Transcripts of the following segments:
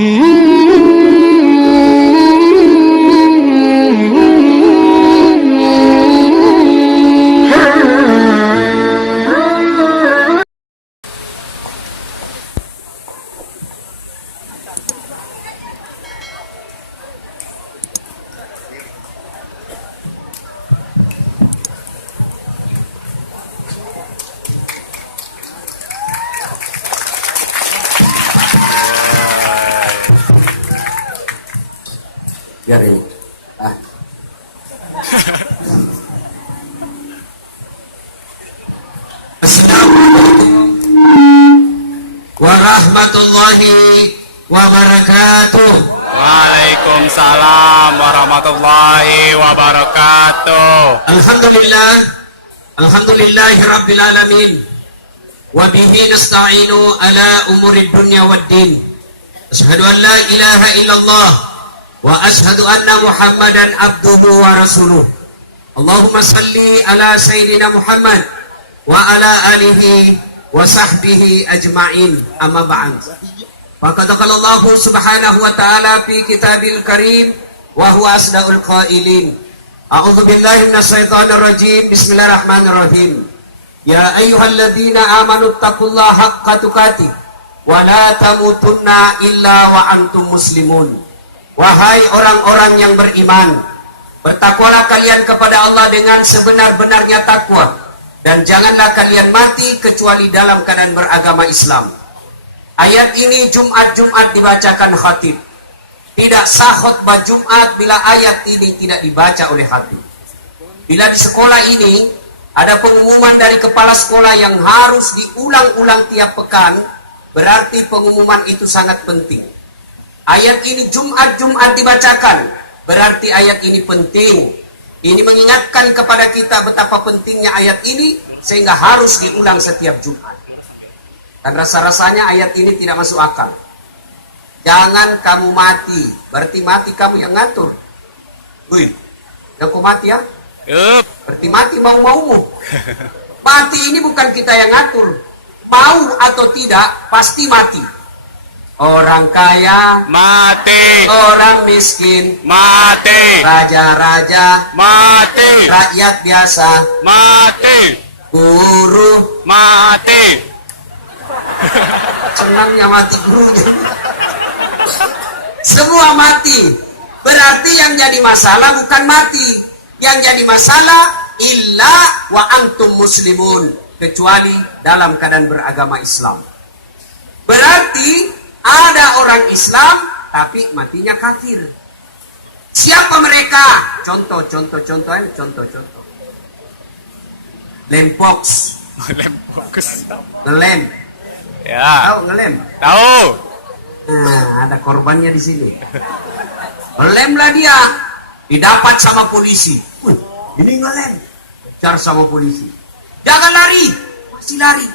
Biar ini. Assalamualaikum warahmatullahi wabarakatuh. Waalaikumsalam warahmatullahi wabarakatuh. Alhamdulillahi rabbil alamin. Wa bihi nasta'inu ala umurid dunya waddin. Asyhadu an la ilaha illallah wa ashhadu anna Muhammadan abduhu wa rasuluh. Allahumma salli ala sayyidina Muhammad wa ala alihi wa sahbihi ajma'in. Amma ba'd. Faqad qala Allah subhanahu wa ta'ala fi kitabil karim wa huwa asdaqul qailin. A'udzu billahi minasy syaithanir rajim. Bismillahirrahmanirrahim. Ya ayyuhalladzina amanu taqullaha haqqa tuqatih wa la tamutunna illa wa antum muslimun. Wahai orang-orang yang beriman, bertakwalah kalian kepada Allah dengan sebenar-benarnya takwa, dan janganlah kalian mati kecuali dalam keadaan beragama Islam. Ayat ini Jumat-Jumat dibacakan khatib. Tidak sah khutbah Jumat bila ayat ini tidak dibaca oleh khatib. Bila di sekolah ini ada pengumuman dari kepala sekolah yang harus diulang-ulang tiap pekan, berarti pengumuman itu sangat penting. Ayat ini Jumat-Jumat dibacakan, berarti ayat ini penting. Ini mengingatkan kepada kita betapa pentingnya ayat ini, sehingga harus diulang setiap Jumat. Dan rasa-rasanya ayat ini tidak masuk akal. Jangan kamu mati, berarti mati kamu yang ngatur. Wih, yang kau mati ya? Berarti mati mau-maumu. Mati ini bukan kita yang ngatur. Mau atau tidak, pasti mati. Orang kaya Mati. Orang miskin Mati. Raja-raja Mati. Rakyat biasa Mati. Guru Mati. senangnya mati gurunya. Semua mati. Berarti yang jadi masalah bukan mati. Yang jadi masalah illa wa antum muslimun, kecuali dalam keadaan beragama Islam. Berarti ada orang Islam tapi matinya kafir. Siapa mereka? Contoh. Lempox. Ngelem. Ya. Tahu ngelem? Tahu. Nah, ada korbannya di sini. Ngelemlah dia. Didapat sama polisi. Ini ngelem. Jar sama polisi. Jangan lari. Masih lari.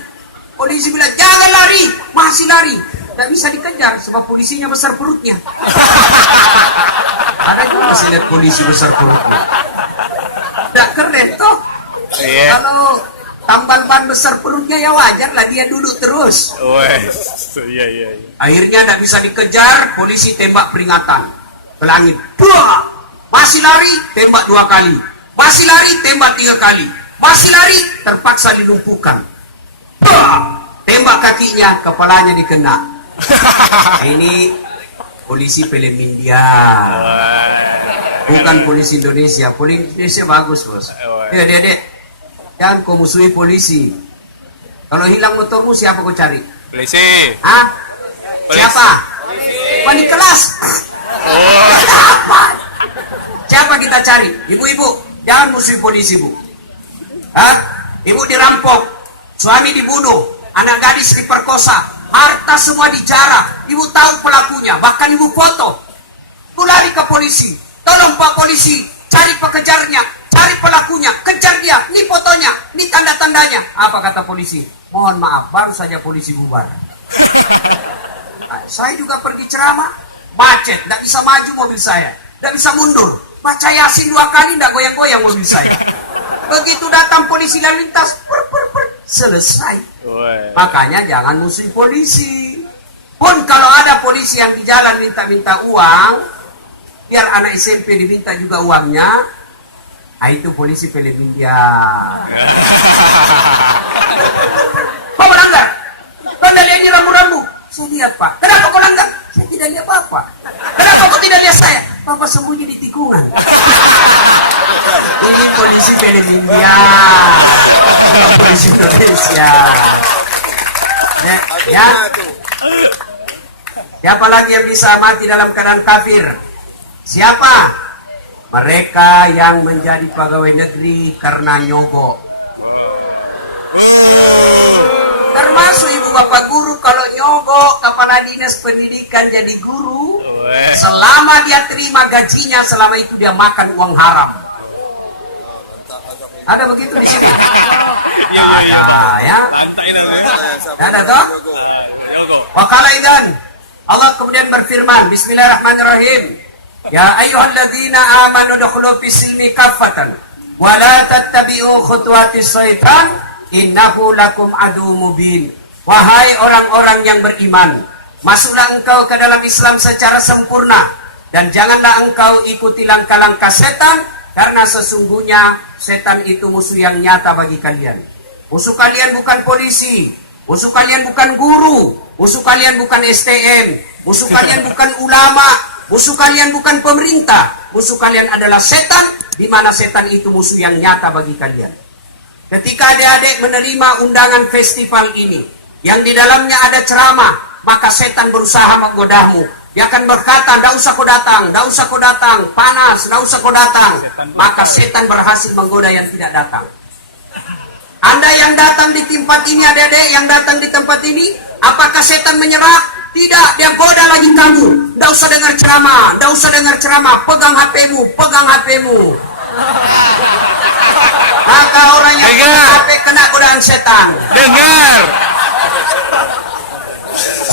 Polisi bilang jangan lari. Masih lari. Tidak bisa dikejar sebab polisinya besar perutnya. Ada juga saya lihat polisi besar perutnya. Tidak keren toh. Iya. Kalau tambal ban besar perutnya ya wajar lah dia duduk terus. Iya. Akhirnya tidak bisa dikejar, polisi tembak peringatan ke langit. Dua. Masih lari, tembak 2 kali. Masih lari, tembak 3 kali. Masih lari, terpaksa dilumpuhkan. Dua. Tembak kakinya, kepalanya dikena. Ini polisi film India, bukan polisi Indonesia. Polisi Indonesia bagus bos. Dek, jangan kau musuhi polisi. Kalau hilang motormu siapa kau cari? Polisi. Hah? Siapa? Wali kelas. Siapa kita cari? Ibu-ibu, jangan musuhi polisi bu. Hah? Ibu dirampok, suami dibunuh, anak gadis diperkosa. Harta semua dijarah. Ibu tahu pelakunya, bahkan ibu foto. Ibu lari ke polisi. Tolong pak polisi, cari pekejarnya, cari pelakunya, kejar dia. Ini fotonya, ini tanda-tandanya. Apa kata polisi? Mohon maaf, baru saja polisi bubar. Nah, saya juga pergi ceramah, macet, tidak bisa maju mobil saya, tidak bisa mundur. Baca Yasin 2 kali, tidak goyang-goyang mobil saya. Begitu datang polisi lalu lintas, selesai. Makanya jangan musuhi polisi. Pun kalau ada polisi polisi yang di jalan minta-minta uang, biar anak SMP diminta juga uangnya, itu polisi film India. Kau melanggar? Kau tidak lihat di rambu-rambu? Saya lihat, Pak. Kenapa kau langgar? Saya tidak lihat apa-apa. Kenapa kau tidak lihat saya? Bapak sembunyi di tikungan. Ini polisi film India, bukan polisi Indonesia. Ya. Siapa lagi yang bisa mati dalam keadaan kafir? Siapa? Mereka yang menjadi pegawai negeri karena nyogok. Termasuk ibu bapak guru, kalau nyogok kepala dinas pendidikan jadi guru, selama dia terima gajinya, selama itu dia makan uang haram. Ada begitu di sini? Ada ya. Ada toh? Wakala idan. Allah kemudian berfirman, Bismillahirrahmanirrahim. Ya ayyuhalladzina amanu dukhulu fis-silmi kaffatan wa la tattabi'u khutuwatis syaitan innahu lakum adu mubin. Wahai orang-orang yang beriman, masuklah engkau ke dalam Islam secara sempurna dan janganlah engkau ikuti langkah-langkah setan, karena sesungguhnya setan itu musuh yang nyata bagi kalian. Musuh kalian bukan polisi, musuh kalian bukan guru, musuh kalian bukan STM, musuh kalian bukan ulama, musuh kalian bukan pemerintah, musuh kalian adalah setan, di mana setan itu musuh yang nyata bagi kalian. Ketika adik-adik menerima undangan festival ini, yang di dalamnya ada ceramah, maka setan berusaha menggodamu. Dia akan berkata, "Nggak usah kau datang, nggak usah kau datang, panas, nggak usah kau datang." Maka setan berhasil menggoda yang tidak datang. Anda yang datang di tempat ini, adik-adik yang datang di tempat ini, apakah setan menyerah? Tidak, dia goda lagi kamu. Nggak usah dengar ceramah, nggak usah dengar ceramah, pegang HP-mu, pegang HP-mu. Maka orang yang pegang HP kena godaan setan. Dengar.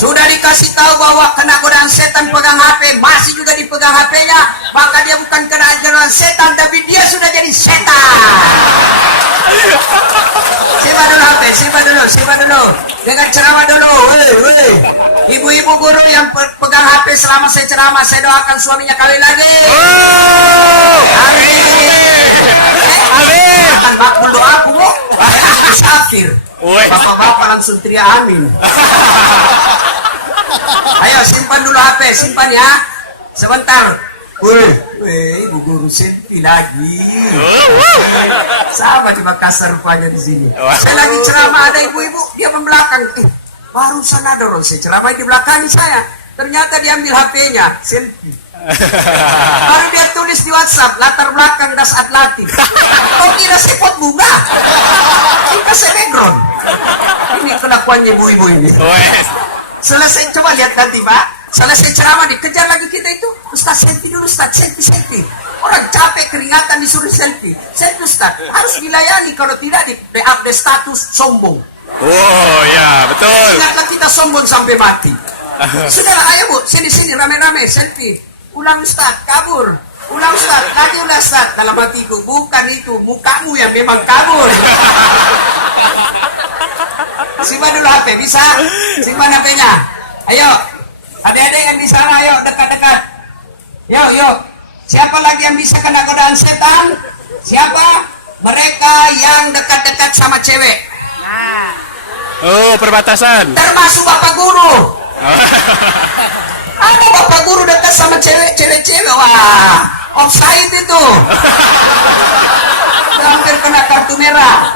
Sudah dikasih tahu bahwa kena godaan setan pegang HP, masih juga dipegang HP-nya, maka dia bukan kena godaan setan, tapi dia sudah jadi setan. Simpan dulu HP, simpan dulu. Dengan ceramah dulu. Ibu-ibu guru yang pegang HP selama saya ceramah, saya doakan suaminya kawin lagi. Amin. Amin. Akan makbul doaku, Bu. Musafir. Bapak-bapak langsung teriak amin. Ayo simpan dulu HP, simpan ya. Sebentar. Ibu guru selfie lagi. Sama di Makassar rupanya di sini. Saya lagi ceramah, ada ibu-ibu, dia membelakang. Barusan ada orang saya ceramah di belakang saya. Ternyata dia ambil HP-nya, selfie. Baru dia tulis di WhatsApp, latar belakang das Atlantik. Kau kira sepot bunga? Kita background. Ini kelakuannya ibu-ibu ini. Selesai, coba lihat nanti Pak. Selesai ceramah dikejar lagi kita itu. Ustaz selfie dulu Ustaz, selfie. Orang capek keringatan disuruh selfie. Selfie Ustaz, harus dilayani. Kalau tidak di update status sombong. Oh ya, betul. Ingatlah kita sombong sampai mati. Sudahlah, ayo Bu, sini rame-rame selfie. Ulang Ustaz, kabur. Ulang Ustaz, lagi ulang Ustaz. Dalam hatiku, bukan itu, mukamu yang memang kabur. Simpan dulu HP, bisa? Simpan HP-nya. Ayo, adik-adik yang di sana, ayo dekat-dekat. Yuk. Siapa lagi yang bisa kena godaan setan? Siapa? Mereka yang dekat-dekat sama cewek. Oh, perbatasan. Termasuk bapak guru. Ada bapak guru dekat sama cewek-cewek. Wah, offside itu. Hampir kena kartu merah.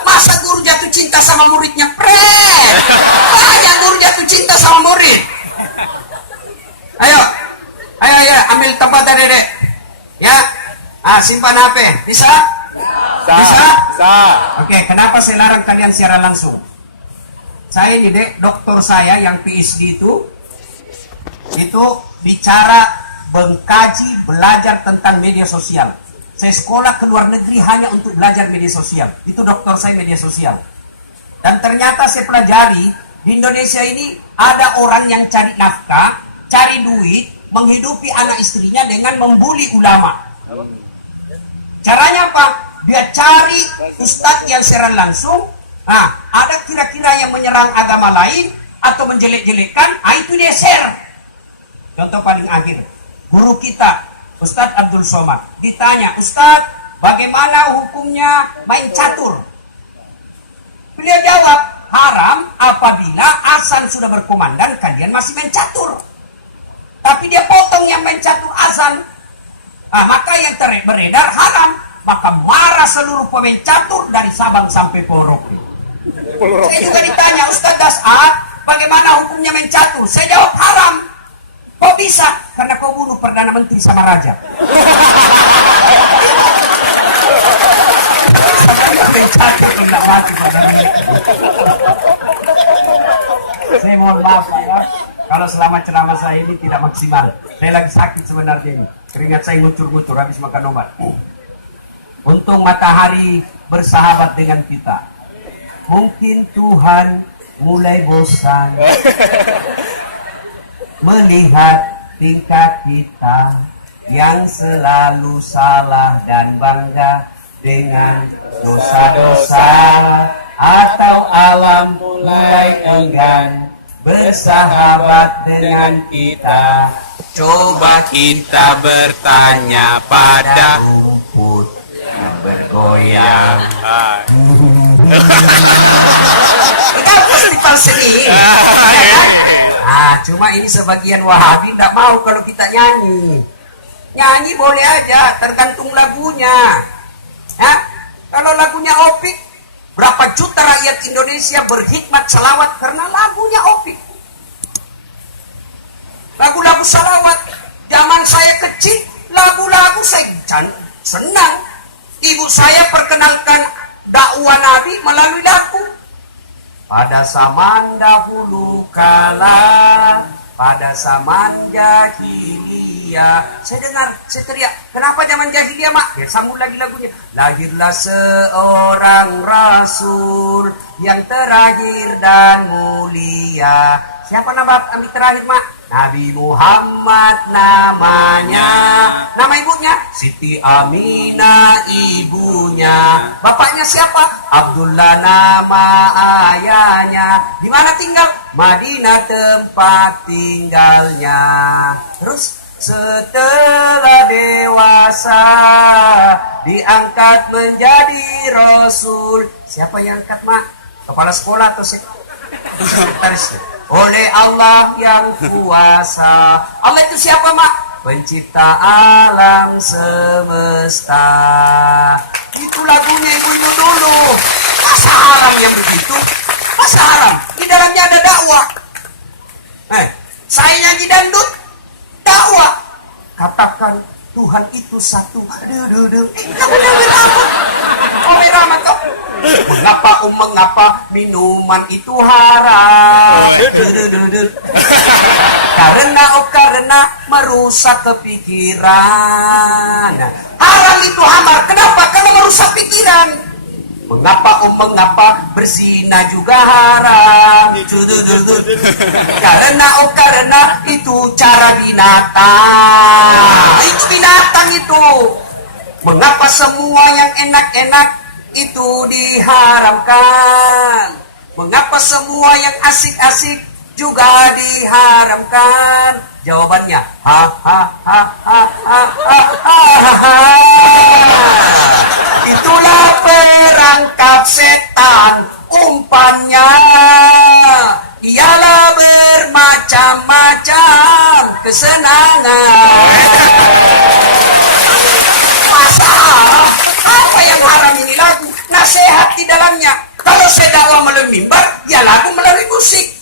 Masa guru jatuh cinta sama muridnya? Banyak guru jatuh cinta sama murid. Ayo, ambil tempat Dedek. Ya, simpan HP. Bisa? Bisa? Oke, kenapa saya larang kalian siaran langsung? Saya ini dokter saya yang PhD itu bicara mengkaji, belajar tentang media sosial. Saya sekolah ke luar negeri hanya untuk belajar media sosial. Itu dokter saya media sosial. Dan ternyata saya pelajari, di Indonesia ini ada orang yang cari nafkah, cari duit, menghidupi anak istrinya dengan membuli ulama. Caranya apa? Dia cari ustadz yang siaran langsung. Ada kira-kira yang menyerang agama lain, atau menjelek-jelekkan, itu dia share. Contoh paling akhir, guru kita Ustadz Abdul Somad ditanya, Ustadz, bagaimana hukumnya main catur? Beliau jawab, haram apabila azan sudah berkumandang kalian masih main catur. Tapi dia potong yang main catur azan. Maka yang beredar haram. Maka marah seluruh pemain catur dari Sabang sampai Purworejo. Saya juga ditanya, Ustadz Das'ad, bagaimana hukumnya main catur? Saya jawab haram. Kok bisa? Karena kau bunuh Perdana Menteri sama Raja. Saya mohon maaf ya, kalau selama ceramah saya ini tidak maksimal. Saya lagi sakit sebenarnya ini. Keringat saya ngucur-ngucur habis makan obat. Untung matahari bersahabat dengan kita. Mungkin Tuhan mulai bosan melihat tingkah kita yang selalu salah dan bangga dengan dosa-dosa, atau alam mulai enggan bersahabat dengan kita. Coba kita bertanya pada rumput yang bergoyang. Itu festival seni. Cuma ini sebagian Wahabi tidak mau kalau kita nyanyi. Nyanyi boleh aja, tergantung lagunya. Kalau lagunya Opik, berapa juta rakyat Indonesia berhikmat salawat karena lagunya Opik. Lagu-lagu salawat zaman saya kecil, lagu-lagu saya senang. Ibu saya perkenalkan dakwah Nabi melalui lagu. Pada zaman dahulu kala, pada zaman jahiliyah. Saya dengar, saya teriak, kenapa zaman jahiliyah, Mak? Ya, sambung lagi lagunya. Lahirlah seorang rasul yang terakhir dan mulia. Siapa nama Nabi terakhir, Mak? Nabi Muhammad namanya. Nama ibunya? Siti Aminah ibunya. Bapaknya siapa? Abdullah nama ayahnya. Di mana tinggal? Madinah tempat tinggalnya. Terus setelah dewasa diangkat menjadi rasul. Siapa yang angkat, Mak? Kepala sekolah atau sekretaris? Oleh Allah yang kuasa. Allah itu siapa, Mak? Pencipta alam semesta. Itu lagunya ibu-ibu dulu. Masa haram yang begitu? Masa haram? Di dalamnya ada dakwah. Saya nyanyi dangdut, dakwah. Katakan Tuhan itu satu. Mengapa minuman itu haram? Karena merusak kepikiran. Haram itu hamar. Kenapa? Karena merusak pikiran. Mengapa berzina juga haram? Karena itu cara binatang. Itu binatang itu. Mengapa semua yang enak-enak itu diharamkan? Mengapa semua yang asik-asik juga diharamkan? Jawabannya, itulah perangkap setan. Umpannya ialah bermacam-macam kesenangan. Masa haram? Apa yang haram ini lagu? Nasihat di dalamnya. Kalau saya dakwah melalui mimbar, ya lagu melalui musik.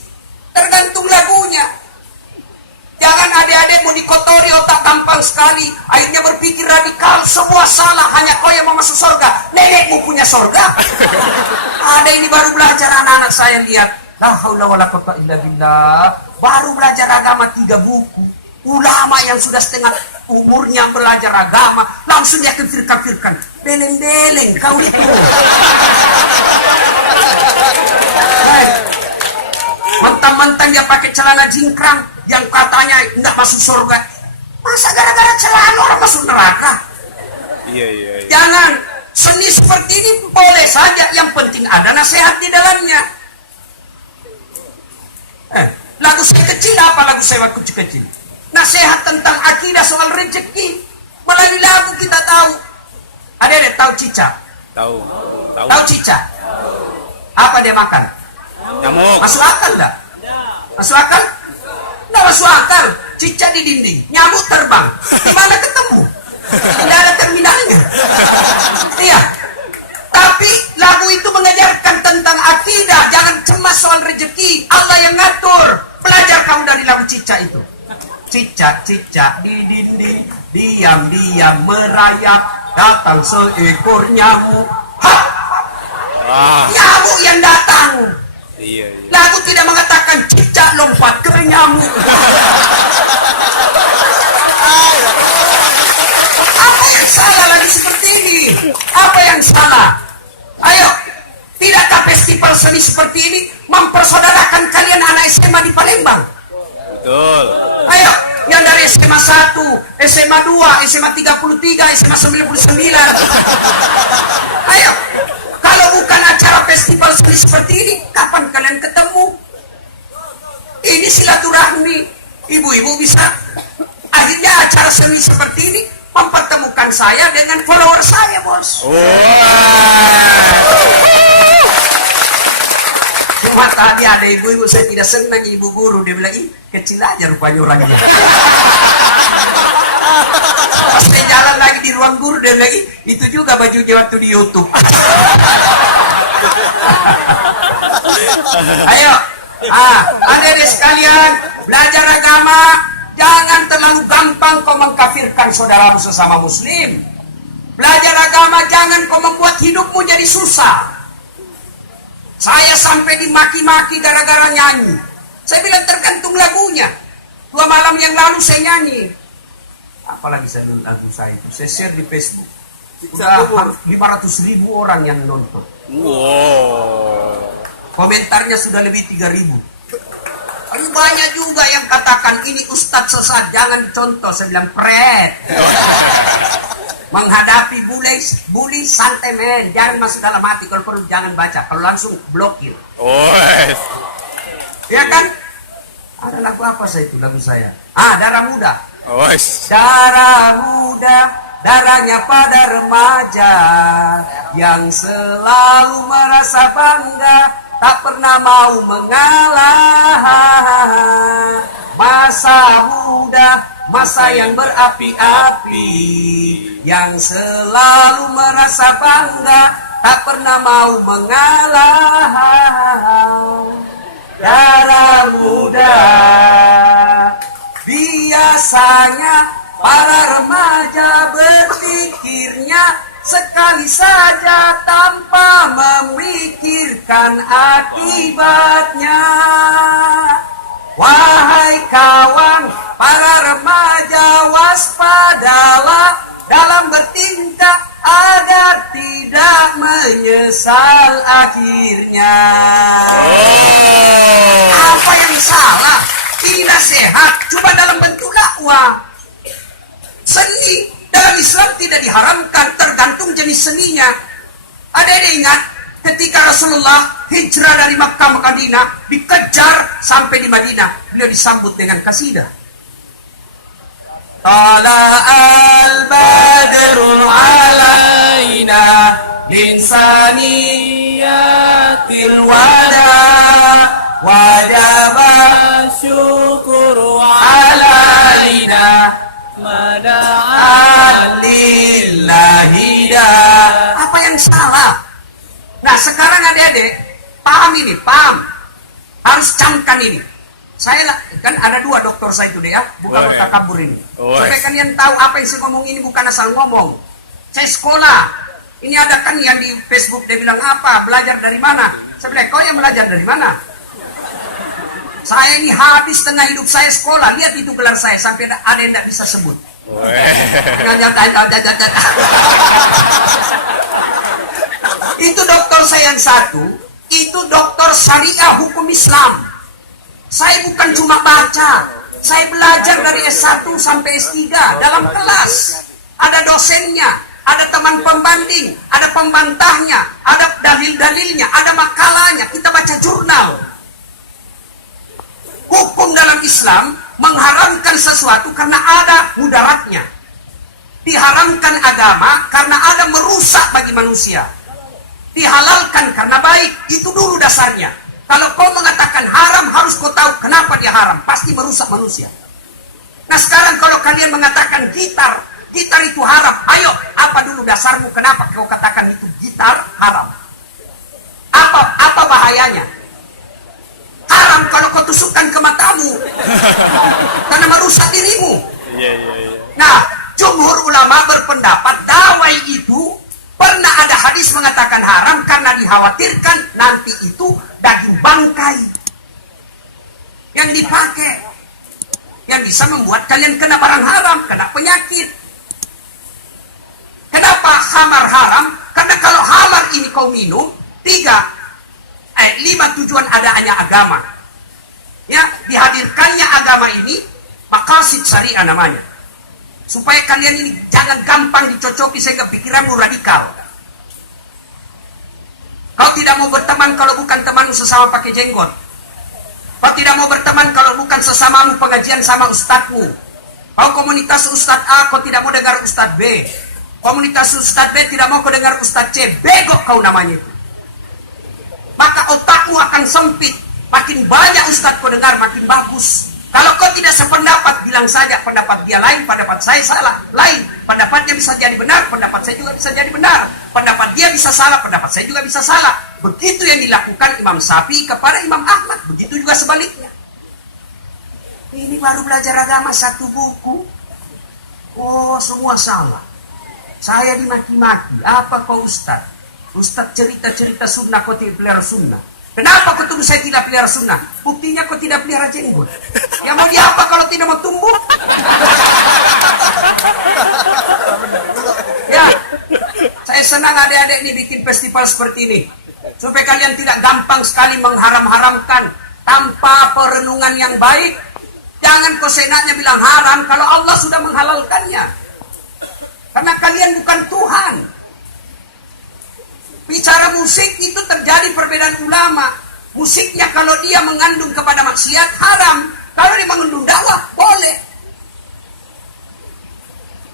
Tergantung lagunya. Jangan adik-adik mau dikotori otak gampang sekali. Akhirnya berpikir radikal, semua salah, hanya kau yang mau masuk surga. Nenekmu punya surga. Ada ini baru belajar anak-anak saya lihat. La haula wala quwwata illa billah. Baru belajar agama 3 buku. Ulama yang sudah setengah umurnya belajar agama, langsung dia kafir-kafirkan. Beleng-beleng kau itu. Mentang-mentang dia pakai celana jingkrang yang katanya tidak masuk surga. Masa gara-gara celana orang masuk neraka? Iya. Jangan. Seni seperti ini boleh saja, yang penting ada nasihat di dalamnya. Lagu saya kecil apa lagu saya waktu kecil? Nasihat tentang akidah soal rezeki. Melalui lagu kita tahu. Ada tahu cicak? Tahu. Tahu cicak? Apa dia makan? Nyamuk. Masuk akal enggak? Masuk akal? Enggak masuk akal. Cicak di dinding, nyamuk terbang. Gimana ketemu? Tidak ada terminalnya. Iya. Tapi lagu itu mengajarkan tentang akidah. Jangan cemas soal rezeki. Allah yang ngatur. Belajar kamu dari lagu cicak itu. Cicak-cicak di dinding, diam-diam merayap, datang seekor nyamuk. Hah! Nyamuk yang datang. Iya. Lagu tidak mengatakan cicak lompat ke nyamuk. Apa yang salah lagi seperti ini? Apa yang salah? Ayo, tidakkah festival seni seperti ini mempersaudarakan kalian anak SMA di Palembang? Betul. Ayo, yang dari SMA 1, SMA 2, SMA 33, SMA 99. Ayo, kalau bukan acara festival seni seperti ini, kapan kalian ketemu? Ini silaturahmi. Ibu-ibu bisa. Akhirnya acara seni seperti ini mempertemukan saya dengan follower saya, bos. Cuma tadi ada ibu-ibu, saya tidak senang, ibu guru. Dia bilang, ih kecil aja rupanya orangnya. Pas saya jalan lagi di ruang guru, dia bilang, ih itu juga bajunya waktu di YouTube. Ayo, adik-adik sekalian, belajar agama. Jangan terlalu gampang kau mengkafirkan saudaramu sesama muslim. Belajar agama, jangan kau membuat hidupmu jadi susah. Saya sampai dimaki-maki gara-gara nyanyi. Saya bilang tergantung lagunya. 2 malam yang lalu saya nyanyi. Apalagi saya lagu saya itu. Saya share di Facebook. Sudah 500.000 orang yang nonton. Wow. Komentarnya sudah lebih 3.000. Tapi banyak juga yang katakan ini ustadz sesat, jangan dicontoh. Saya bilang pret. Menghadapi bully santai men, jangan masuk dalam hati. Kalau perlu jangan baca, kalau langsung blokir. Ya kan? Ada lagu apa saya itu, lagu saya? Darah Muda. Darah muda, darahnya pada remaja yang selalu merasa bangga, tak pernah mau mengalah. Masa muda, masa yang berapi-api, yang selalu merasa bangga, tak pernah mau mengalah. Darah muda. Biasanya para remaja berpikirnya sekali saja tanpa memikirkan akibatnya. Wahai kawan, para remaja waspadalah dalam bertindak agar tidak menyesal akhirnya. Apa yang salah? Ini nasihat, cuma dalam bentuk dakwah. Seni dalam Islam tidak diharamkan, tergantung jenis seninya. Ada yang ingat ketika Rasulullah hijrah dari Makkah ke Madinah, dikejar sampai di Madinah, beliau disambut dengan kasidah. Tala al-badru alaina min saniyatil wada wajaba syukuru alaina mada'an lillahi da. Apa yang salah? Nah sekarang adik-adik paham ini, paham. Harus camkan ini. Saya kan ada 2 doktor saya itu deh ya, bukan takabur ini. Supaya kalian tahu apa yang saya ngomong ini bukan asal ngomong. Saya sekolah. Ini ada kan yang di Facebook dia bilang apa? Belajar dari mana? Saya bilang kau yang belajar dari mana? Saya ini habis tengah hidup saya sekolah. Lihat itu gelar saya sampai ada yang tidak bisa sebut. Itu dokter saya yang satu, itu dokter syariah hukum Islam. Saya bukan cuma baca, saya belajar dari S1 sampai S3 dalam kelas. Ada dosennya, ada teman pembanding, ada pembantahnya, ada dalil-dalilnya, ada makalahnya. Kita baca jurnal. Hukum dalam Islam mengharamkan sesuatu karena ada mudaratnya. Diharamkan agama karena ada merusak bagi manusia. Dihalalkan karena baik. Itu dulu dasarnya. Kalau kau mengatakan haram, harus kau tahu kenapa dia haram. Pasti merusak manusia. Nah sekarang kalau kalian mengatakan gitar itu haram. Ayo, apa dulu dasarmu kenapa kau katakan itu gitar haram? Apa bahayanya? Haram kalau kau tusukkan ke matamu. Karena merusak dirimu. Iya. Nah, jumhur ulama berpendapat dawai itu pernah ada hadis mengatakan haram karena dikhawatirkan nanti itu daging bangkai yang dipakai, yang bisa membuat kalian kena barang haram, kena penyakit. Kenapa khamar haram? Karena kalau khamar ini kau minum, 5 tujuan adaannya agama. Ya, dihadirkannya agama ini maqasid syariah namanya. Supaya kalian ini jangan gampang dicocoki sehingga pikiranmu radikal. Kau tidak mau berteman kalau bukan temanmu sesama pakai jenggot. Kau tidak mau berteman kalau bukan sesamamu pengajian sama ustadzmu. Kau komunitas ustadz A, kau tidak mau dengar ustadz B. Komunitas ustadz B tidak mau kau dengar ustadz C. Bego kau namanya itu. Maka otakmu akan sempit. Makin banyak ustadz kau dengar, makin bagus. Kalau kau tidak sependapat, bilang saja pendapat dia lain, pendapat saya salah. Lain, pendapatnya bisa jadi benar, pendapat saya juga bisa jadi benar. Pendapat dia bisa salah, pendapat saya juga bisa salah. Begitu yang dilakukan Imam Syafi'i kepada Imam Ahmad. Begitu juga sebaliknya. Ini baru belajar agama 1 buku. Oh, semua salah. Saya dimaki-maki. Apa kau ustaz? Ustaz cerita-cerita sunnah, kau tidak pelihara sunnah. Kenapa kau tuduh saya tidak pelihara sunnah? Buktinya kau tidak pelihara jenggot. Ya mau diapa kalau tidak mau tumbuh? Ya, saya senang adik-adik ini bikin festival seperti ini. Supaya kalian tidak gampang sekali mengharam-haramkan tanpa perenungan yang baik. Jangan kau seenaknya bilang haram kalau Allah sudah menghalalkannya. Karena kalian bukan Tuhan. Bicara musik itu terjadi perbedaan ulama. Musiknya kalau dia mengandung kepada maksiat haram. Kalau dia mengandung dakwah boleh.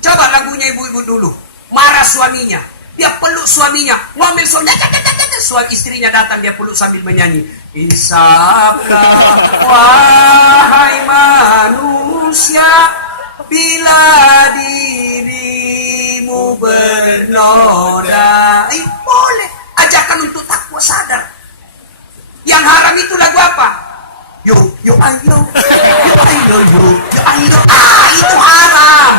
Coba lagunya ibu-ibu dulu. Marah suaminya. Dia peluk suaminya. Ngomel suaminya. Suami istrinya datang dia peluk sambil menyanyi. Insafkah wahai manusia bila dirimu bernoda. Boleh. Ajakan untuk takwa sadar. Yang haram itu lagu apa? Yo ayo. Itu haram.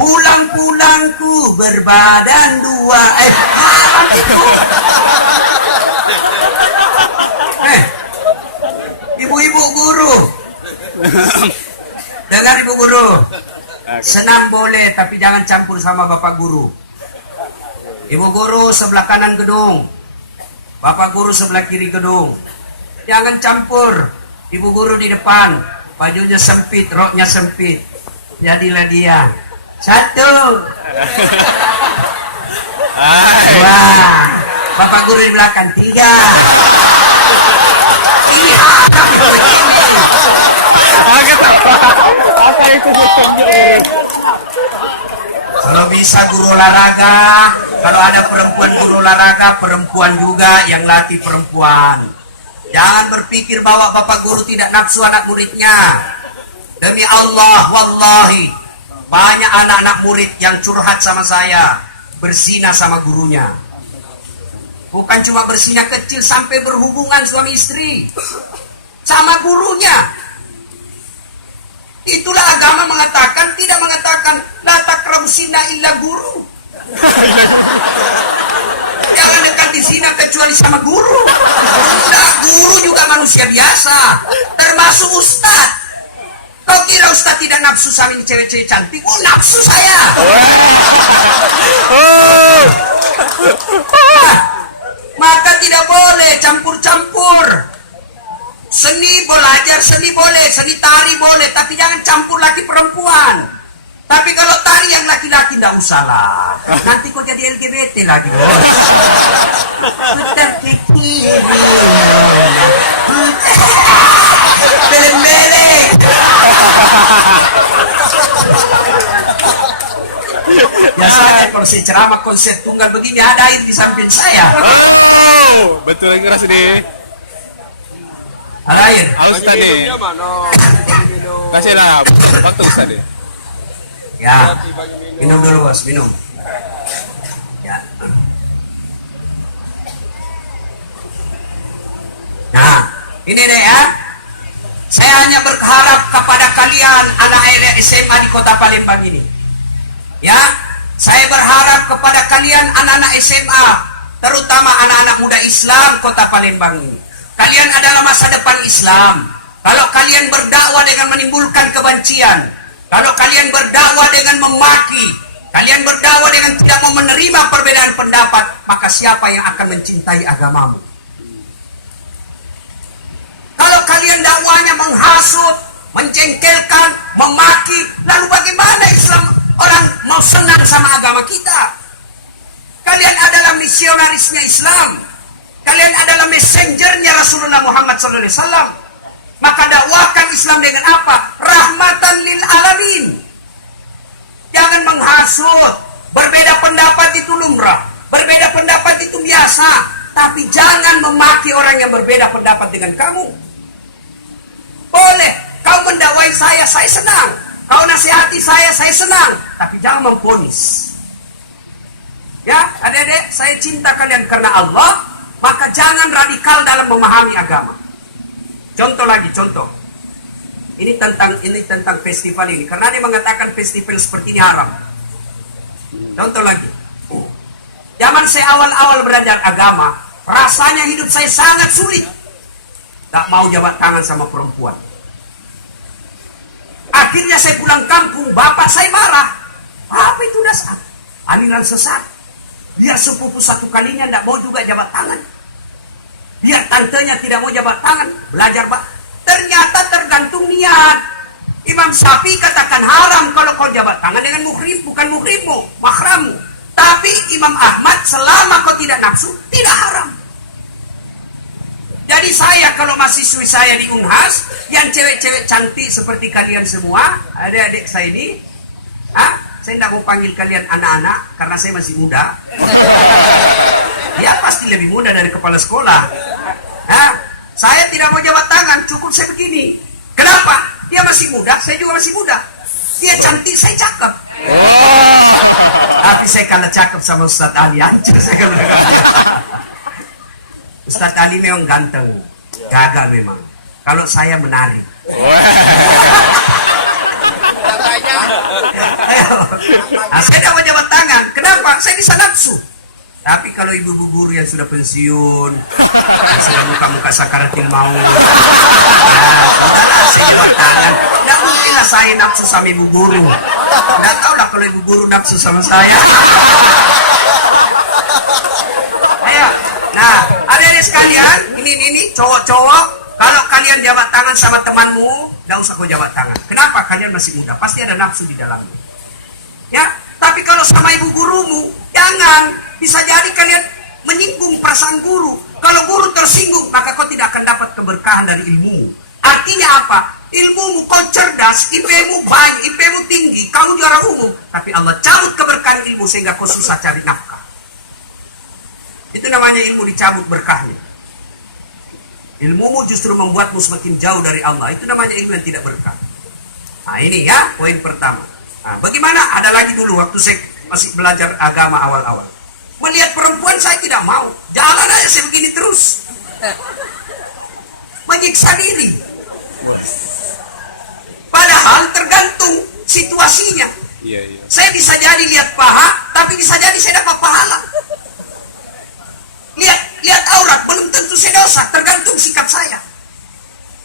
Pulang-pulangku berbadan 2. Haram itu. Ibu-ibu guru. Dengar ibu guru. Senam boleh, tapi jangan campur sama bapak guru. Ibu guru sebelah kanan gedung, bapak guru sebelah kiri gedung. Jangan campur. Ibu guru di depan, bajunya sempit, roknya sempit. Jadilah dia. 1, 2. Bapak guru di belakang 3. Ini apa begini? Apa itu Kalau bisa guru olahraga, kalau ada perempuan guru olahraga, perempuan juga yang latih perempuan. Jangan berpikir bahwa bapak guru tidak nafsu anak muridnya. Demi Allah, wallahi, banyak anak-anak murid yang curhat sama saya, berzina sama gurunya. Bukan cuma berzina kecil, sampai berhubungan suami istri sama gurunya. Itulah agama mengatakan, tidak mengatakan la taqrabu zina illa guru. Jangan dekati zina kecuali sama guru. Nah, guru juga manusia biasa, termasuk ustadz. Kau kira ustadz tidak nafsu sama ini cewek-cewek cantik? Oh, nafsu saya. Nah, maka tidak boleh campur-campur. Seni belajar, seni boleh, seni tari boleh, tapi jangan campur laki perempuan. Tapi kalau tari yang laki-laki tidak usah lah. Nanti kau jadi LGBT lagi, bos. Putar ke kiri. Beleng-beleng. Biasanya kalau saya ceramah konsep tunggal begini ada air di samping saya. Oh, betul yang keras ini. Ada air. Aus tadi. Kasihlah waktu Ustaz. Ya, minum dulu bos, minum. Ya. Nah, ini deh ya. Saya hanya berharap kepada kalian anak-anak SMA di Kota Palembang ini. Ya, saya berharap kepada kalian anak-anak SMA, terutama anak-anak muda Islam Kota Palembang ini. Kalian adalah masa depan Islam. Kalau kalian berdakwah dengan menimbulkan kebencian, kalau kalian berdakwah dengan memaki, kalian berdakwah dengan tidak mau menerima perbedaan pendapat, maka siapa yang akan mencintai agamamu? Kalau kalian dakwahnya menghasut, mencengkelkan, memaki, lalu bagaimana Islam orang mau senang sama agama kita? Kalian adalah misionarisnya Islam. Kalian adalah messengernya Rasulullah Muhammad SAW. Maka dakwahkan Islam dengan apa? Rahmatan lil alamin. Jangan menghasut. Berbeda pendapat itu lumrah. Berbeda pendapat itu biasa. Tapi jangan memaki orang yang berbeda pendapat dengan kamu. Boleh. Kau mendakwai saya senang. Kau nasihati saya senang. Tapi jangan memponis. Ya, adik-adik, saya cinta kalian karena Allah. Maka jangan radikal dalam memahami agama. Contoh lagi, contoh. Ini tentang festival ini. Karena dia mengatakan festival seperti ini haram. Contoh lagi. Zaman saya awal-awal belajar agama, rasanya hidup saya sangat sulit. Tak mau jabat tangan sama perempuan. Akhirnya saya pulang kampung, bapak saya marah. Apa itu dasar? Aliran sesat. Biar sepupu satu kalinya tidak mau juga jabat tangan. Biar tantenya tidak mau jabat tangan. Belajar pak. Ternyata tergantung niat. Imam Syafi'i katakan haram kalau kau jabat tangan dengan muhrim. Bukan muhrimmu, mahrammu. Tapi Imam Ahmad selama kau tidak nafsu, tidak haram. Jadi saya kalau mahasiswi saya di Unhas, yang cewek-cewek cantik seperti kalian semua, adik-adik saya ini, saya tidak mau panggil kalian anak-anak karena saya masih muda. Dia pasti lebih muda dari kepala sekolah. Saya tidak mau jabat tangan, cukup saya begini. Kenapa? Dia masih muda, saya juga masih muda. Dia cantik, saya cakep. Tapi saya kalah cakep sama Ustadz Ali. Hancur saya kalah dia. Ustadz Ali memang ganteng, gagal memang. Kalau saya menarik. Saya tidak mau jabat tangan. Kenapa? Saya bisa nafsu. Tapi kalau ibu-ibu guru yang sudah pensiun, yang sudah muka-muka sakaratil maut, sudahlah saya jabat tangan. Tidak mungkinlah saya nafsu sama ibu guru. Tidak tahulah kalau ibu guru nafsu sama saya. Ayo, nah, adik-adik sekalian, ini cowok-cowok, kalau kalian jabat tangan sama temanmu, tidak usah kau jabat tangan. Kenapa? Kalian masih muda, pasti ada nafsu di dalamnya. Ya, tapi kalau sama ibu gurumu, jangan. Bisa jadi kalian menyinggung perasaan guru. Kalau guru tersinggung, maka kau tidak akan dapat keberkahan dari ilmumu. Artinya apa? Ilmumu kau cerdas, IP-mu banyak, IP-mu tinggi, kamu juara umum. Tapi Allah cabut keberkahan ilmu sehingga kau susah cari nafkah. Itu namanya ilmu dicabut berkahnya. Ilmumu justru membuatmu semakin jauh dari Allah. Itu namanya ilmu yang tidak berkah. Nah ini ya, poin pertama. Nah, bagaimana? Ada lagi dulu waktu saya masih belajar agama awal-awal. Melihat perempuan saya tidak mau. Jalan aja saya begini terus. Menyiksa diri. Padahal tergantung situasinya. Iya. Saya bisa jadi lihat paha, tapi bisa jadi saya dapat pahala. Lihat aurat, belum tentu saya dosa. Tergantung sikap saya.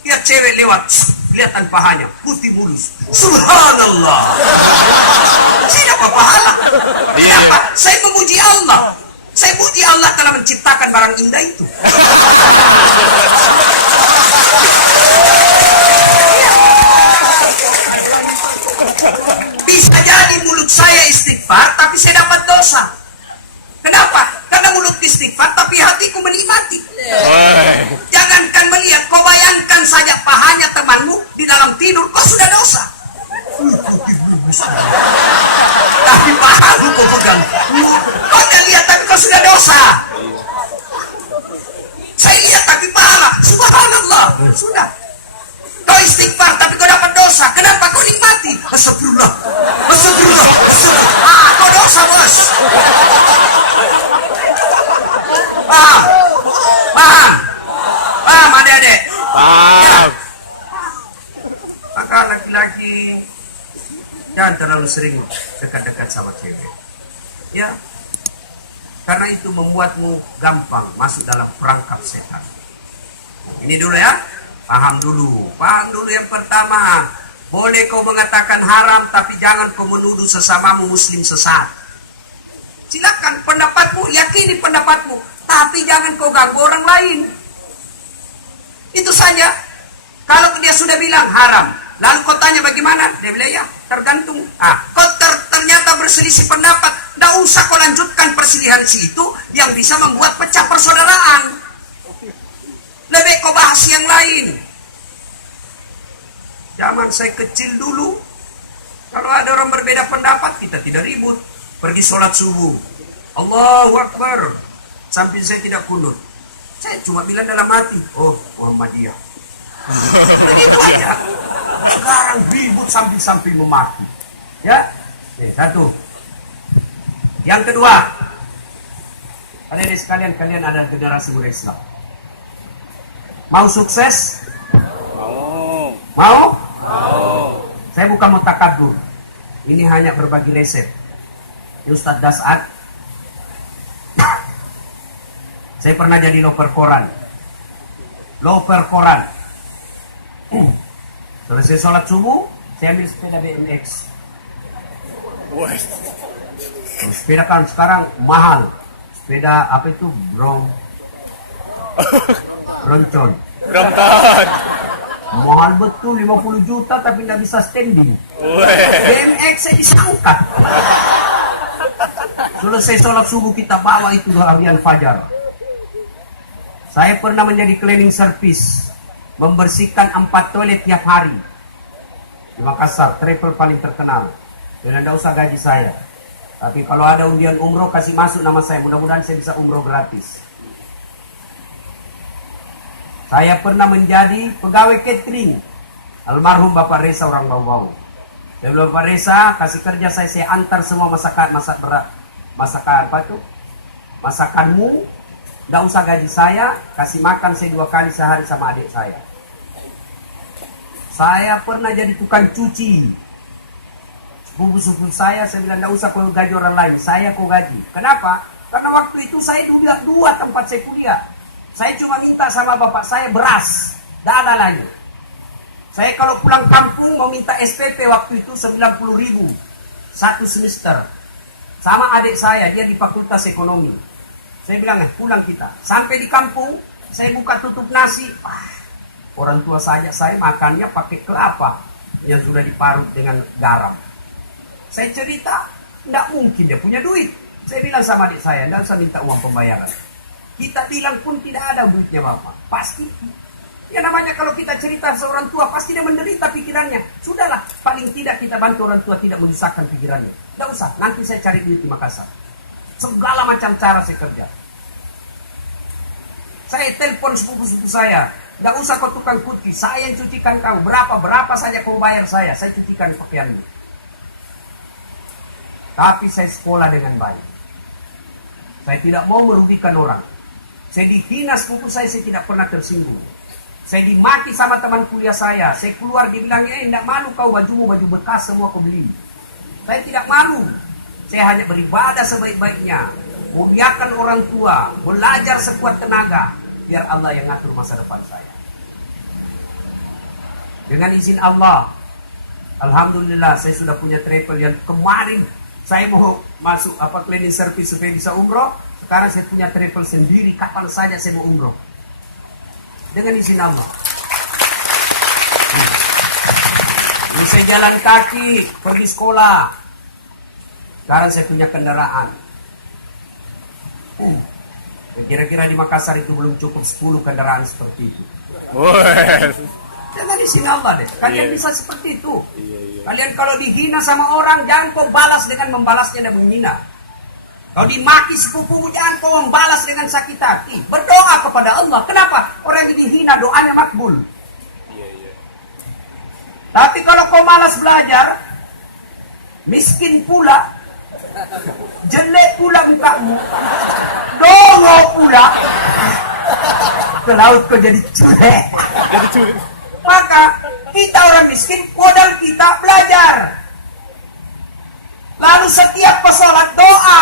Lihat cewek lewat, kelihatan pahanya, putih mulus. Subhanallah. Saya dapat pahala. Kenapa? Saya memuji Allah. Saya puji Allah telah menciptakan barang indah itu. Bisa jadi dosa. Kenapa? Karena mulut istighfar tapi hatiku menikmati. Jangankan melihat, kau bayangkan saja pahanya temanmu di dalam tidur, kau sudah dosa. Tapi pahamu kau pegang. Kau tidak lihat tapi kau sudah dosa. Saya lihat tapi pahala. Subhanallah. Sudah. Kau istighfar tapi kau dapat dosa. Kenapa? Kau nikmati. Astagfirullah. Astagfirullah. Astagfirullah. Kau dosa, bos. Paham? Paham? Paham adik-adik? Paham. Ya. Maka laki-laki jangan terlalu sering dekat-dekat sama cewek. Ya. Karena itu membuatmu gampang masuk dalam perangkap setan. Ini dulu ya. Paham dulu. Paham dulu yang pertama. Boleh kau mengatakan haram, tapi jangan kau menuduh sesamamu muslim sesat. Silakan pendapatmu, yakini pendapatmu. Tapi jangan kau ganggu orang lain. Itu saja. Kalau dia sudah bilang haram, lalu kau tanya bagaimana? Dia bilang ya tergantung. Kau ternyata berselisih pendapat. Tidak usah kau lanjutkan perselisihan itu yang bisa membuat pecah persaudaraan. Lebih kau bahas yang lain. Zaman saya kecil dulu, kalau ada orang berbeda pendapat, kita tidak ribut. Pergi sholat subuh. Allahu Akbar. Sampai saya tidak kunut. Saya cuma bilang dalam hati, oh Muhammadiyah. Begitu aja. Sekarang ribut sambil-sambil memaki. Ya, satu. Yang kedua, kalian sekalian, kalian ada generasi muda Islam. Mau sukses? Mau. Mau? Mau. Saya bukan mutakabur. Ini hanya berbagi resep. Ustadz Dasad. Saya pernah jadi loper koran. Loper koran. Selesai sholat subuh, saya ambil sepeda BMX. Wah. Sepeda kan sekarang mahal. Sepeda apa itu? Broncon. Ramdan. Mahal betul, 50 juta tapi nggak bisa standing. BMX saya bisa angkat. Selesai sholat subuh kita bawa itu harian fajar. Saya pernah menjadi cleaning service, membersihkan 4 toilet tiap hari di Makassar, travel paling terkenal. Dan tidak usah gaji saya. Tapi kalau ada undian umroh kasih masuk nama saya, mudah-mudahan saya bisa umroh gratis. Saya pernah menjadi pegawai catering, almarhum Bapak Reza orang Bau-Bau. Dan Bapak Reza kasih kerja saya antar semua masakanmu, tidak usah gaji saya, kasih makan saya 2 kali sehari sama adik saya. Saya pernah jadi tukang cuci. Sepupu-sepupu saya bilang tidak usah kau gaji orang lain, saya kau gaji. Kenapa? Karena waktu itu saya dua tempat saya kuliah. Saya cuma minta sama bapak saya beras, tidak ada lagi. Saya kalau pulang kampung mau minta SPP waktu itu 90.000 1 semester. Sama adik saya, dia di Fakultas Ekonomi. Saya bilang, pulang kita. Sampai di kampung, saya buka tutup nasi. Orang tua saya makannya pakai kelapa yang sudah diparut dengan garam. Saya cerita, tidak mungkin dia punya duit. Saya bilang sama adik saya, tidak usah minta uang pembayaran. Kita bilang pun tidak ada duitnya bapak. Pasti. Ya namanya kalau kita cerita seorang tua, pasti dia menderita pikirannya. Sudahlah, paling tidak kita bantu orang tua tidak menyusahkan pikirannya. Tidak usah, nanti saya cari duit di Makassar. Segala macam cara saya kerja. Saya telepon sepupu-sepupu saya. Tidak usah kau tukang cuci, saya yang cucikan kau. Berapa saja kau bayar saya cucikan pakaianmu. Tapi saya sekolah dengan baik. Saya tidak mau merugikan orang. Saya dihina sepupu saya tidak pernah tersinggung. Saya dimaki sama teman kuliah saya keluar dibilangnya, tidak malu kau baju bekas semua kau beli. Saya tidak malu. Saya hanya beribadah sebaik-baiknya. Muliakan orang tua. Belajar sekuat tenaga. Biar Allah yang ngatur masa depan saya. Dengan izin Allah. Alhamdulillah saya sudah punya travel yang kemarin. Saya mau masuk cleaning service supaya bisa umroh. Sekarang saya punya travel sendiri. Kapan saja saya mau umroh. Dengan izin Allah. Ini saya jalan kaki. Pergi sekolah. Sekarang saya punya kendaraan. Kira-kira di Makassar itu belum cukup 10 kendaraan seperti itu. Woi. Jangan di sini Allah deh. Kalian Iya. bisa seperti itu. Iya. Kalian kalau dihina sama orang, jangan kau balas dengan membalasnya dan menghina. Kalau dimaki sepupumu, jangan kau membalas dengan sakit hati. Berdoa kepada Allah. Kenapa? Orang yang dihina doanya makbul. Iya. Tapi kalau kau malas belajar, miskin pula, jelek pula mukamu, dongo pula, ke laut kau jadi cuek. Jadi cuy. Maka kita orang miskin, modal kita belajar. Lalu setiap pesolat doa,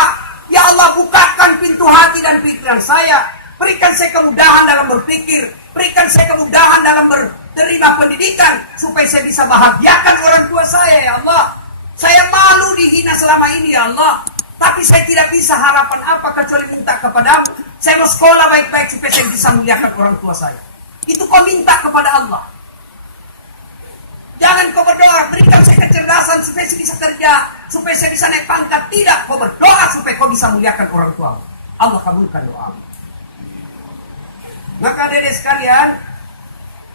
ya Allah bukakan pintu hati dan pikiran saya. Berikan saya kemudahan dalam berpikir. Berikan saya kemudahan dalam menerima pendidikan. Supaya saya bisa bahagiakan orang tua saya, ya Allah. Saya malu dihina selama ini, ya Allah. Tapi saya tidak bisa harapan apa kecuali minta kepadamu. Saya mau sekolah baik-baik supaya saya bisa muliakan orang tua saya. Itu kau minta kepada Allah. Jangan kau berdoa, berikan saya kecerdasan supaya saya bisa kerja, supaya saya bisa naik pangkat. Tidak, kau berdoa supaya kau bisa muliakan orang tua. Allah kabulkan doa. Maka adik sekalian,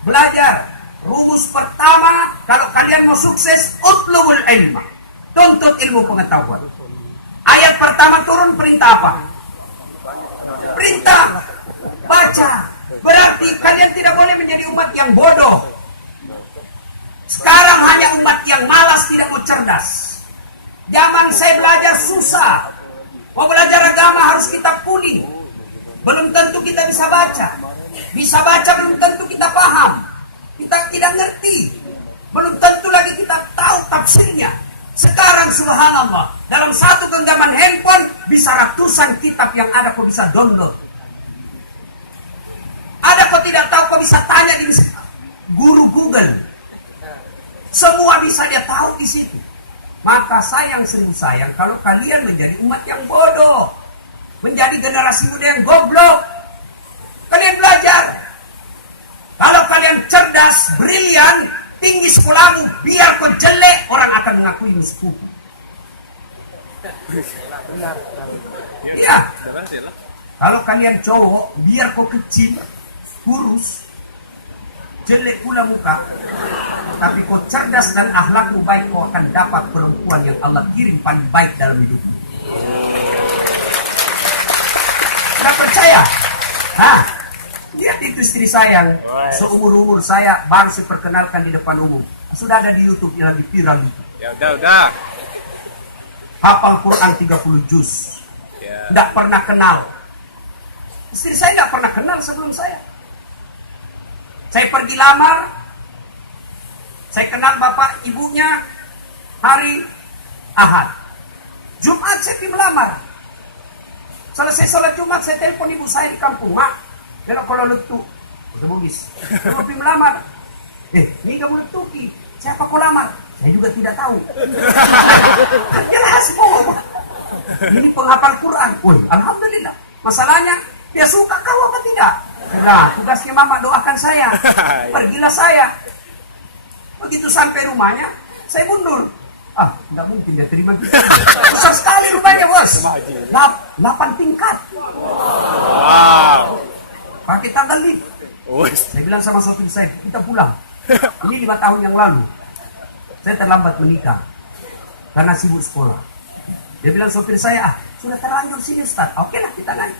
belajar. Rumus pertama, kalau kalian mau sukses, utlubul ilma. Tuntut ilmu pengetahuan. Ayat pertama turun perintah apa? Perintah baca. Berarti kalian tidak boleh menjadi umat yang bodoh. Sekarang hanya umat yang malas, tidak mau cerdas. Zaman saya belajar susah. Mau belajar agama harus kita kuning. Belum tentu kita bisa baca. Bisa baca belum tentu kita paham. Kita tidak ngerti. Belum tentu lagi kita tahu tafsirnya. Sekarang subhanallah, dalam satu genggaman handphone bisa ratusan kitab yang ada kau bisa download. Ada kau tidak tahu kau bisa tanya di guru Google. Semua bisa dia tahu di situ. Maka sayang sungguh sayang kalau kalian menjadi umat yang bodoh, menjadi generasi muda yang goblok. Kalian belajar. Kalau kalian cerdas, brilian, tinggi sekolahmu, biar kau jelek, orang akan mengakui sepupu. Iya. Kalau kalian cowok, biar kau kecil, kurus, jelek pula muka, tapi kau cerdas dan akhlakmu baik, kau akan dapat perempuan yang Allah kirim paling baik dalam hidupmu. Tidak percaya? Hah? Lihat itu istri saya yang seumur-umur saya baru saya perkenalkan di depan umum. Sudah ada di YouTube yang lagi viral itu. Ya udah. Hafal Quran 30 juz. Ya. Tidak pernah kenal. Istri saya tidak pernah kenal sebelum saya. Saya pergi lamar. Saya kenal bapak ibunya hari Ahad. Jumat saya pergi melamar. Selesai sholat Jumat saya telepon ibu saya di kampung. Mak, kalau letu, sebugis. Kalau pergi melamar. Ini kamu letuki. Siapa kau lamar? Saya juga tidak tahu. Jelas kok. Ini penghafal Quran. Woi, alhamdulillah. Masalahnya dia suka kau apa tidak? Nah, tugasnya mama doakan saya. Pergilah saya. Begitu sampai rumahnya, saya mundur. Ah, tidak mungkin dia terima gitu. Besar sekali rumahnya, bos. 8 tingkat. Wow. Pakai tanggal lift. Wes. Saya bilang sama sopir saya, kita pulang. Ini 5 tahun yang lalu. Saya terlambat menikah. Karena sibuk sekolah. Dia bilang sopir saya, sudah terlanjur sini Ustaz. Oke lah, kita naik.